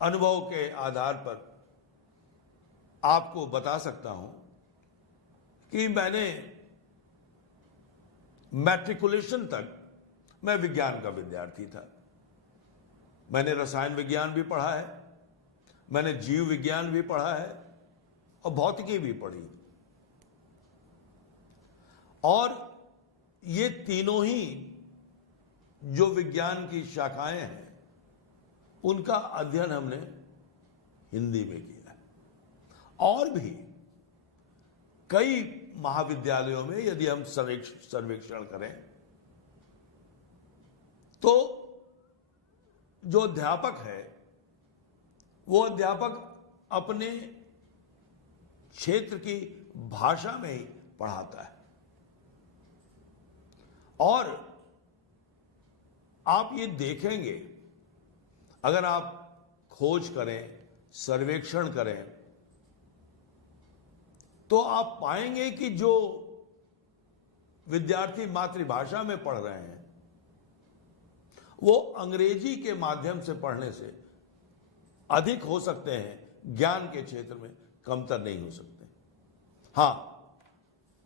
अनुभव के आधार पर आपको बता सकता हूं कि मैंने मैट्रिकुलेशन तक मैं विज्ञान का विद्यार्थी था। मैंने रसायन विज्ञान भी पढ़ा है, मैंने जीव विज्ञान भी पढ़ा है और भौतिकी भी पढ़ी। और ये तीनों ही जो विज्ञान की शाखाएं हैं उनका अध्ययन हमने हिंदी में किया है। और भी कई महाविद्यालयों में यदि हम सर्वेक्षण करें तो जो अध्यापक है वो अध्यापक अपने क्षेत्र की भाषा में ही पढ़ाता है। और आप ये देखेंगे, अगर आप खोज करें, सर्वेक्षण करें, तो आप पाएंगे कि जो विद्यार्थी मातृभाषा में पढ़ रहे हैं वो अंग्रेजी के माध्यम से पढ़ने से अधिक हो सकते हैं, ज्ञान के क्षेत्र में कमतर नहीं हो सकते। हां,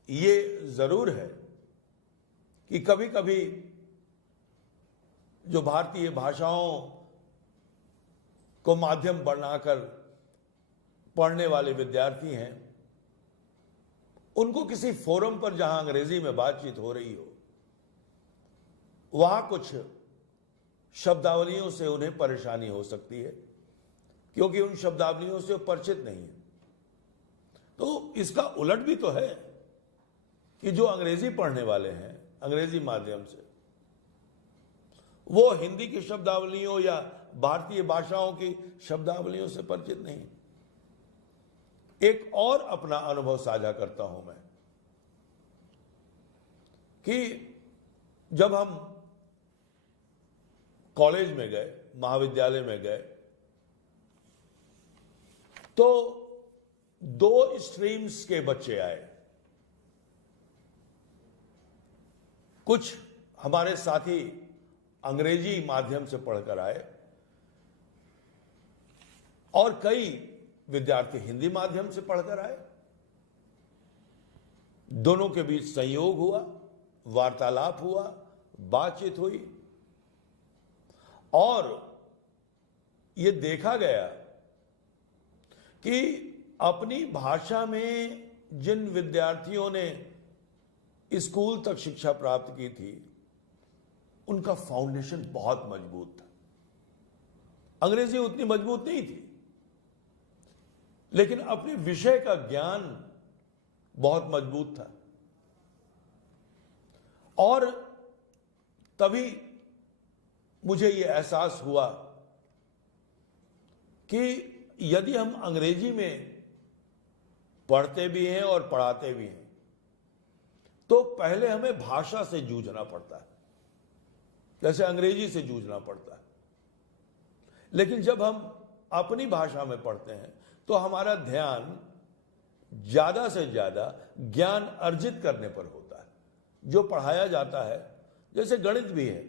ये जरूर है कि कभी कभी जो भारतीय भाषाओं को माध्यम बनाकर पढ़ने वाले विद्यार्थी हैं, उनको किसी फोरम पर जहां अंग्रेजी में बातचीत हो रही हो, वहां कुछ शब्दावलियों से उन्हें परेशानी हो सकती है, क्योंकि उन शब्दावलियों से परिचित नहीं है। तो इसका उलट भी तो है कि जो अंग्रेजी पढ़ने वाले हैं अंग्रेजी माध्यम से, वो हिंदी की शब्दावलियों या भारतीय भाषाओं की शब्दावलियों से परिचित नहीं। एक और अपना अनुभव साझा करता हूं मैं कि जब हम कॉलेज में गए, महाविद्यालय में गए, तो 2 स्ट्रीम्स के बच्चे आए। कुछ हमारे साथी अंग्रेजी माध्यम से पढ़कर आए और कई विद्यार्थी हिंदी माध्यम से पढ़कर आए। दोनों के बीच संयोग हुआ, वार्तालाप हुआ, बातचीत हुई और यह देखा गया कि अपनी भाषा में जिन विद्यार्थियों ने स्कूल तक शिक्षा प्राप्त की थी, उनका फाउंडेशन बहुत मजबूत था। अंग्रेजी उतनी मजबूत नहीं थी, लेकिन अपने विषय का ज्ञान बहुत मजबूत था। और तभी मुझे यह एहसास हुआ कि यदि हम अंग्रेजी में पढ़ते भी हैं और पढ़ाते भी हैं, तो पहले हमें भाषा से जूझना पड़ता है, जैसे अंग्रेजी से जूझना पड़ता है। लेकिन जब हम अपनी भाषा में पढ़ते हैं तो हमारा ध्यान ज्यादा से ज्यादा ज्ञान अर्जित करने पर होता है। जो पढ़ाया जाता है, जैसे गणित भी है,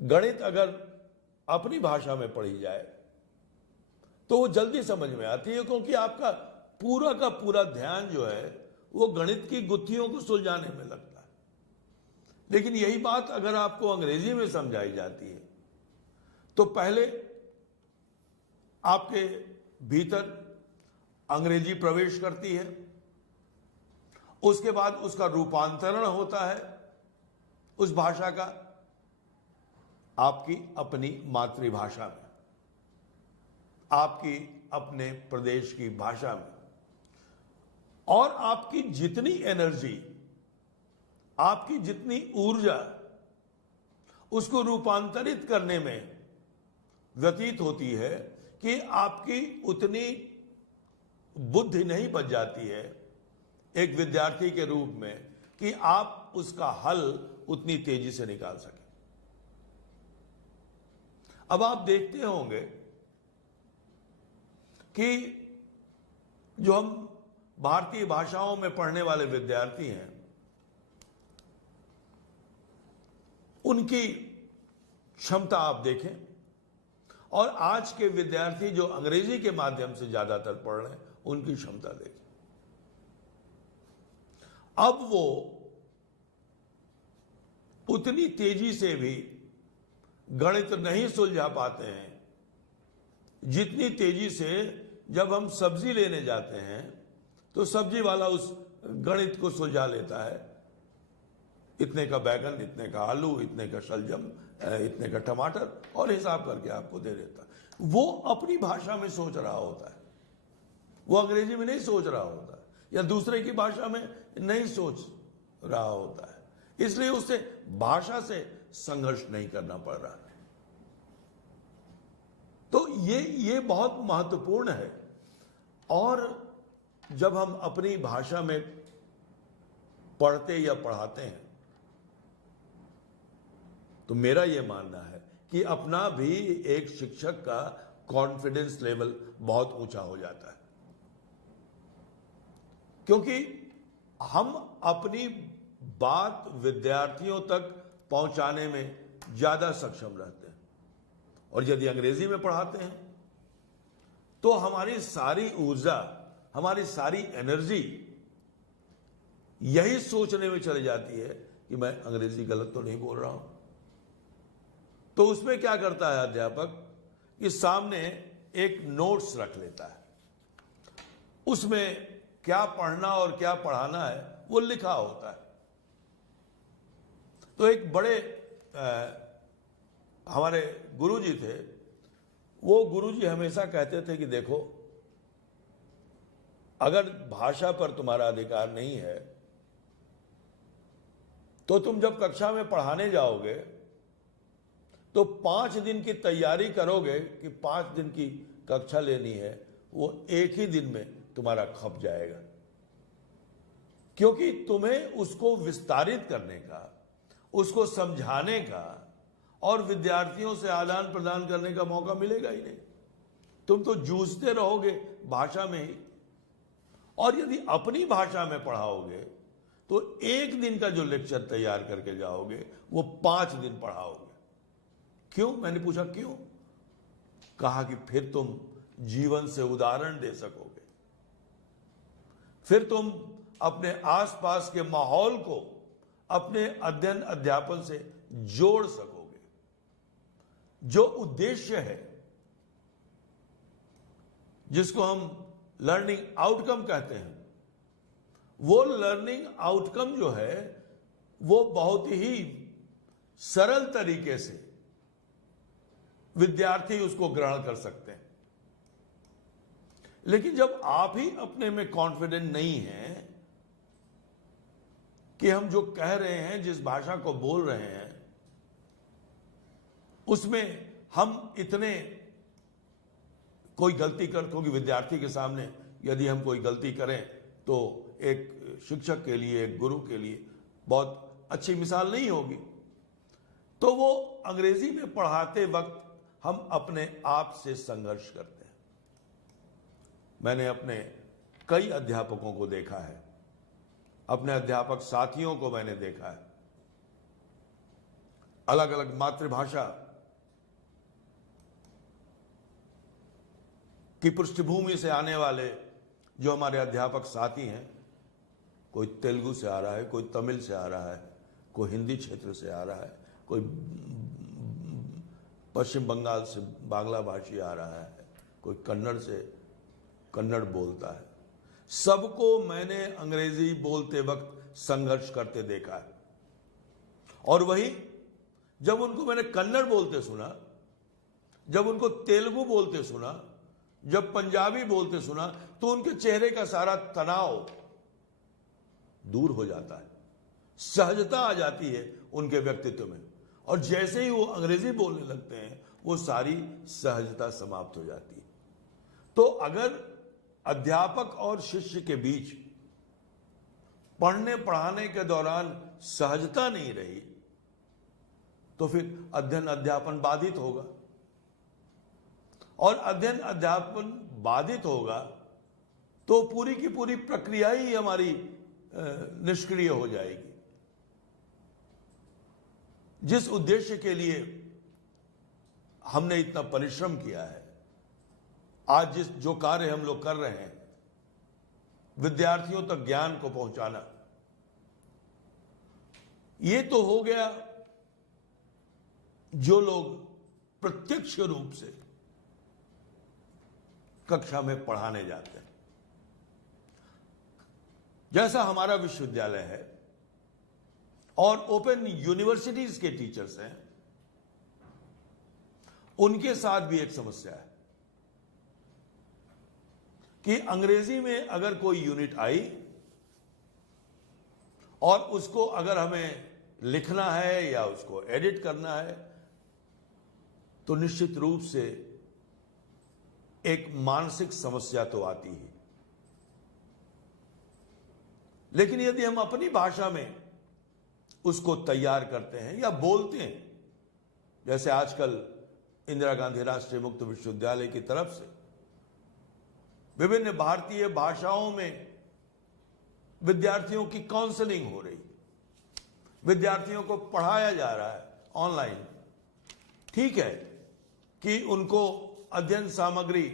गणित अगर अपनी भाषा में पढ़ी जाए तो वो जल्दी समझ में आती है, क्योंकि आपका पूरा का पूरा ध्यान जो है वो गणित की गुत्थियों को सुलझाने में लगता है। लेकिन यही बात अगर आपको अंग्रेजी में समझाई जाती है तो पहले आपके भीतर अंग्रेजी प्रवेश करती है, उसके बाद उसका रूपांतरण होता है उस भाषा का आपकी अपनी मातृभाषा में, आपकी अपने प्रदेश की भाषा में। और आपकी जितनी एनर्जी, आपकी जितनी ऊर्जा उसको रूपांतरित करने में व्यतीत होती है कि आपकी उतनी बुद्धि नहीं बच जाती है एक विद्यार्थी के रूप में कि आप उसका हल उतनी तेजी से निकाल सकें। अब आप देखते होंगे कि जो हम भारतीय भाषाओं में पढ़ने वाले विद्यार्थी हैं, उनकी क्षमता आप देखें, और आज के विद्यार्थी जो अंग्रेजी के माध्यम से ज्यादातर पढ़ रहे हैं, उनकी क्षमता देखें। अब वो उतनी तेजी से भी गणित नहीं सुलझा पाते हैं जितनी तेजी से जब हम सब्जी लेने जाते हैं तो सब्जी वाला उस गणित को सुलझा लेता है। इतने का बैगन, इतने का आलू, इतने का शलजम, इतने का टमाटर, और हिसाब करके आपको दे देता है। वो अपनी भाषा में सोच रहा होता है, वो अंग्रेजी में नहीं सोच रहा होता है, या दूसरे की भाषा में नहीं सोच रहा होता है। इसलिए उसे भाषा से संघर्ष नहीं करना पड़ रहा है। तो ये बहुत महत्वपूर्ण है। और जब हम अपनी भाषा में पढ़ते या पढ़ाते हैं तो मेरा यह मानना है कि अपना भी एक शिक्षक का कॉन्फिडेंस लेवल बहुत ऊंचा हो जाता है, क्योंकि हम अपनी बात विद्यार्थियों तक पहुंचाने में ज्यादा सक्षम रहते हैं। और यदि अंग्रेजी में पढ़ाते हैं तो हमारी सारी ऊर्जा, हमारी सारी एनर्जी यही सोचने में चली जाती है कि मैं अंग्रेजी गलत तो नहीं बोल रहा हूं। तो उसमें क्या करता है अध्यापक कि सामने एक नोट्स रख लेता है, उसमें क्या पढ़ना और क्या पढ़ाना है वो लिखा होता है। तो एक बड़े हमारे गुरुजी थे, वो गुरुजी हमेशा कहते थे कि देखो, अगर भाषा पर तुम्हारा अधिकार नहीं है तो तुम जब कक्षा में पढ़ाने जाओगे तो 5 दिन की तैयारी करोगे कि 5 दिन की कक्षा लेनी है, वो एक ही दिन में तुम्हारा खप जाएगा, क्योंकि तुम्हें उसको विस्तारित करने का, उसको समझाने का और विद्यार्थियों से आदान प्रदान करने का मौका मिलेगा ही नहीं। तुम तो जूझते रहोगे भाषा में ही, और यदि अपनी भाषा में पढ़ाओगे तो एक दिन का जो लेक्चर तैयार करके जाओगे वो 5 दिन पढ़ाओगे। क्यों? मैंने पूछा क्यों? कहा कि फिर तुम जीवन से उदाहरण दे सकोगे, फिर तुम अपने आसपास के माहौल को अपने अध्ययन अध्यापन से जोड़ सकोगे। जो उद्देश्य है, जिसको हम लर्निंग आउटकम कहते हैं, वो लर्निंग आउटकम जो है वो बहुत ही सरल तरीके से विद्यार्थी उसको ग्रहण कर सकते हैं। लेकिन जब आप ही अपने में कॉन्फिडेंट नहीं हैं कि हम जो कह रहे हैं, जिस भाषा को बोल रहे हैं, उसमें हम इतने कोई गलती कर, क्योंकि विद्यार्थी के सामने यदि हम कोई गलती करें तो एक शिक्षक के लिए, एक गुरु के लिए बहुत अच्छी मिसाल नहीं होगी। तो वो अंग्रेजी में पढ़ाते वक्त हम अपने आप से संघर्ष करते हैं। मैंने अपने कई अध्यापकों को देखा है, अपने अध्यापक साथियों को मैंने देखा है, अलग अलग मातृभाषा की पृष्ठभूमि से आने वाले जो हमारे अध्यापक साथी हैं, कोई तेलुगु से आ रहा है, कोई तमिल से आ रहा है, कोई हिंदी क्षेत्र से आ रहा है, कोई पश्चिम बंगाल से बांग्ला भाषी आ रहा है, कोई कन्नड़ से कन्नड़ बोलता है। सबको मैंने अंग्रेजी बोलते वक्त संघर्ष करते देखा है। और वही जब उनको मैंने कन्नड़ बोलते सुना, जब उनको तेलुगु बोलते सुना, जब पंजाबी बोलते सुना, तो उनके चेहरे का सारा तनाव दूर हो जाता है, सहजता आ जाती है उनके व्यक्तित्व में, और जैसे ही वो अंग्रेजी बोलने लगते हैं वो सारी सहजता समाप्त हो जाती है। तो अगर अध्यापक और शिष्य के बीच पढ़ने पढ़ाने के दौरान सहजता नहीं रही तो फिर अध्ययन अध्यापन बाधित होगा, और अध्ययन अध्यापन बाधित होगा तो पूरी की पूरी प्रक्रिया ही हमारी निष्क्रिय हो जाएगी। जिस उद्देश्य के लिए हमने इतना परिश्रम किया है, आज जो कार्य हम लोग कर रहे हैं, विद्यार्थियों तक ज्ञान को पहुंचाना, ये तो हो गया जो लोग प्रत्यक्ष रूप से कक्षा में पढ़ाने जाते हैं। जैसा हमारा विश्वविद्यालय है और ओपन यूनिवर्सिटीज के टीचर्स हैं, उनके साथ भी एक समस्या है कि अंग्रेजी में अगर कोई यूनिट आई और उसको अगर हमें लिखना है या उसको एडिट करना है तो निश्चित रूप से एक मानसिक समस्या तो आती है। लेकिन यदि हम अपनी भाषा में उसको तैयार करते हैं या बोलते हैं, जैसे आजकल इंदिरा गांधी राष्ट्रीय मुक्त विश्वविद्यालय की तरफ से विभिन्न भारतीय भाषाओं में विद्यार्थियों की काउंसलिंग हो रही, विद्यार्थियों को पढ़ाया जा रहा है ऑनलाइन। ठीक है कि उनको अध्ययन सामग्री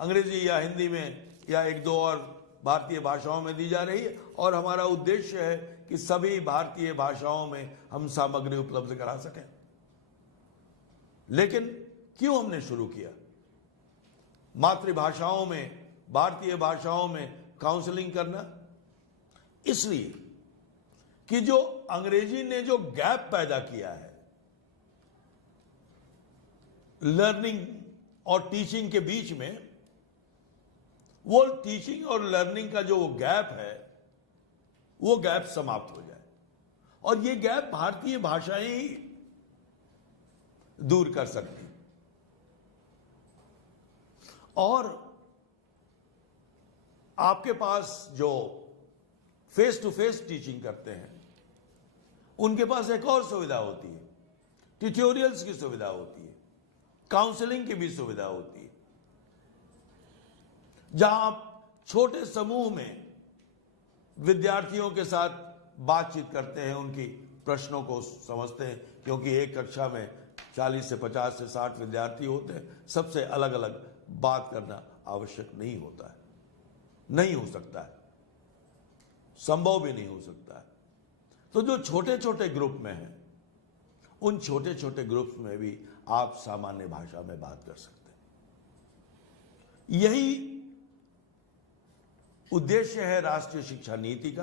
अंग्रेजी या हिंदी में या एक दो और भारतीय भाषाओं में दी जा रही है, और हमारा उद्देश्य है कि सभी भारतीय भाषाओं में हम सामग्री उपलब्ध करा सकें। लेकिन क्यों हमने शुरू किया मातृभाषाओं में, भारतीय भाषाओं में काउंसलिंग करना? इसलिए कि जो अंग्रेजी ने जो गैप पैदा किया है लर्निंग और टीचिंग के बीच में, वो टीचिंग और लर्निंग का जो गैप है वो गैप समाप्त हो जाए। और ये गैप भारतीय भाषाएं ही दूर कर सकती। और आपके पास जो फेस टू फेस टीचिंग करते हैं उनके पास एक और सुविधा होती है, ट्यूटोरियल्स की सुविधा होती है, काउंसलिंग की भी सुविधा होती है, जहां आप छोटे समूह में विद्यार्थियों के साथ बातचीत करते हैं, उनकी प्रश्नों को समझते हैं, क्योंकि एक कक्षा में 40 से 50 से 60 विद्यार्थी होते हैं, सबसे अलग अलग बात करना आवश्यक नहीं होता है, नहीं हो सकता है, संभव भी नहीं हो सकता है। तो जो छोटे छोटे ग्रुप में हैं, उन छोटे छोटे ग्रुप्स में भी आप सामान्य भाषा में बात कर सकते हैं। यही उद्देश्य है राष्ट्रीय शिक्षा नीति का,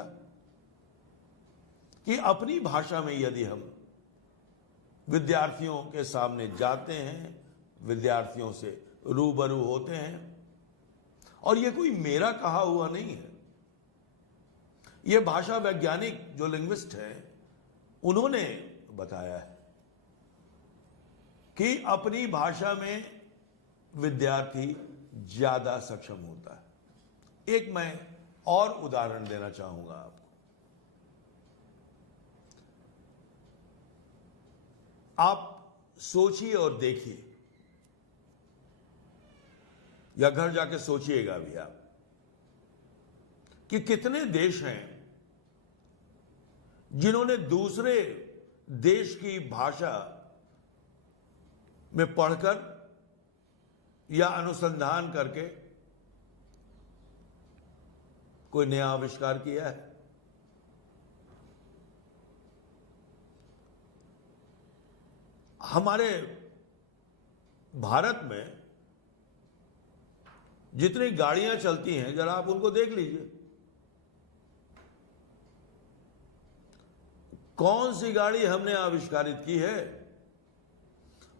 कि अपनी भाषा में यदि हम विद्यार्थियों के सामने जाते हैं, विद्यार्थियों से रूबरू होते हैं, और यह कोई मेरा कहा हुआ नहीं है, यह भाषा वैज्ञानिक जो लिंग्विस्ट हैं उन्होंने बताया है कि अपनी भाषा में विद्यार्थी ज्यादा सक्षम होता है। एक मैं और उदाहरण देना चाहूंगा आपको। आप सोचिए और देखिए, या घर जाके सोचिएगा भी आप, कि कितने देश हैं जिन्होंने दूसरे देश की भाषा में पढ़कर या अनुसंधान करके कोई नया आविष्कार किया है। हमारे भारत में जितनी गाड़ियां चलती हैं, जरा आप उनको देख लीजिए, कौन सी गाड़ी हमने आविष्कारित की है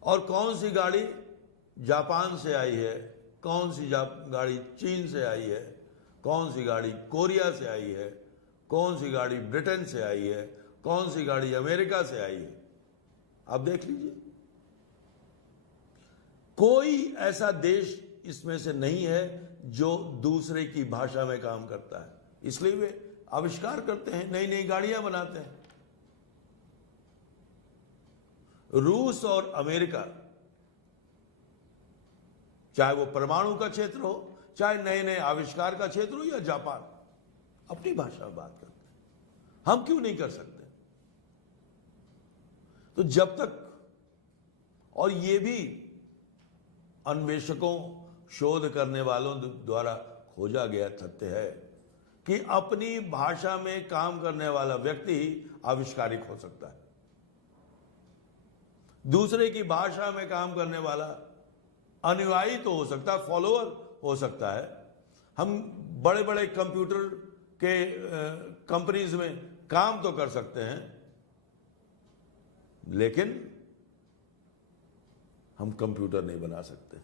और कौन सी गाड़ी जापान से आई है, कौन सी गाड़ी चीन से आई है, कौन सी गाड़ी कोरिया से आई है, कौन सी गाड़ी ब्रिटेन से आई है, कौन सी गाड़ी अमेरिका से आई है। आप देख लीजिए, कोई ऐसा देश इसमें से नहीं है जो दूसरे की भाषा में काम करता है। इसलिए वे आविष्कार करते हैं, नई नई गाड़ियां बनाते हैं। रूस और अमेरिका, चाहे वो परमाणु का क्षेत्र हो, चाहे नए नए आविष्कार का क्षेत्र हो, या जापान, अपनी भाषा में बात करते हैं। हम क्यों नहीं कर सकते? तो जब तक, और ये भी अन्वेषकों, शोध करने वालों द्वारा खोजा गया तथ्य है कि अपनी भाषा में काम करने वाला व्यक्ति ही आविष्कारिक हो सकता है। दूसरे की भाषा में काम करने वाला अनुयायी तो हो सकता है, फॉलोअर हो सकता है। हम बड़े बड़े कंप्यूटर के कंपनीज में काम तो कर सकते हैं, लेकिन हम कंप्यूटर नहीं बना सकते,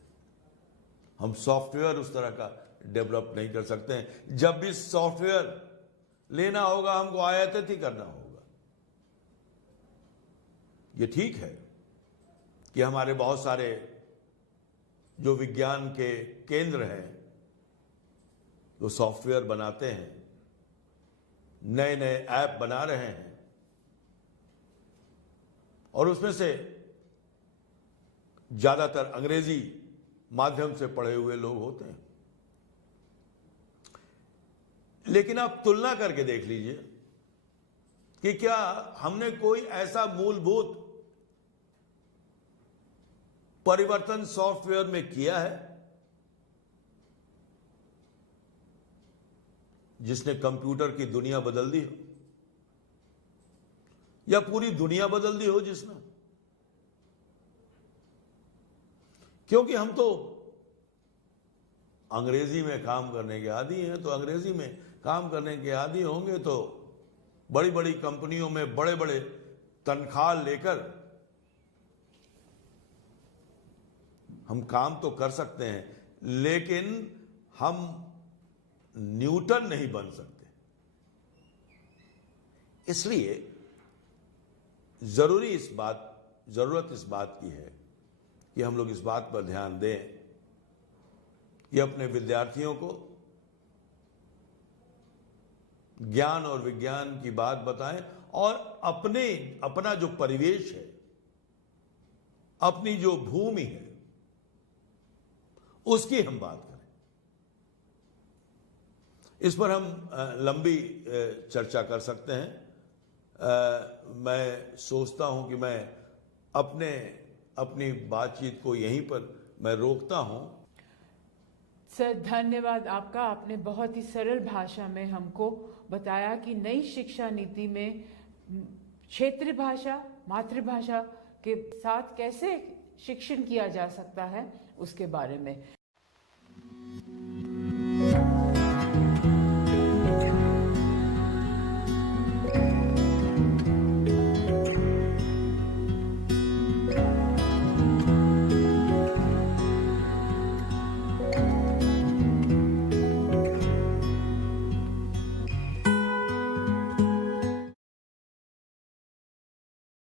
हम सॉफ्टवेयर उस तरह का डेवलप नहीं कर सकते हैं। जब भी सॉफ्टवेयर लेना होगा, हमको आयातित ही करना होगा। ये ठीक है कि हमारे बहुत सारे जो विज्ञान के केंद्र हैं, वो सॉफ्टवेयर बनाते हैं, नए नए ऐप बना रहे हैं, और उसमें से ज्यादातर अंग्रेजी माध्यम से पढ़े हुए लोग होते हैं। लेकिन आप तुलना करके देख लीजिए कि क्या हमने कोई ऐसा मूलभूत परिवर्तन सॉफ्टवेयर में किया है जिसने कंप्यूटर की दुनिया बदल दी हो, या पूरी दुनिया बदल दी हो जिसने? क्योंकि हम तो अंग्रेजी में काम करने के आदी हैं, तो अंग्रेजी में काम करने के आदी होंगे तो बड़ी बड़ी कंपनियों में बड़े बड़े तनख्वाह लेकर हम काम तो कर सकते हैं, लेकिन हम न्यूटन नहीं बन सकते। इसलिए जरूरत इस बात की है कि हम लोग इस बात पर ध्यान दें कि अपने विद्यार्थियों को ज्ञान और विज्ञान की बात बताएं और अपना जो परिवेश है, अपनी जो भूमि है, उसकी हम बात करें। इस पर हम लंबी चर्चा कर सकते हैं। मैं सोचता हूं कि मैं अपनी बातचीत को यहीं पर मैं रोकता हूं। सर, धन्यवाद आपका। आपने बहुत ही सरल भाषा में हमको बताया कि नई शिक्षा नीति में क्षेत्रीय भाषा, मातृभाषा के साथ कैसे शिक्षण किया जा सकता है, उसके बारे में।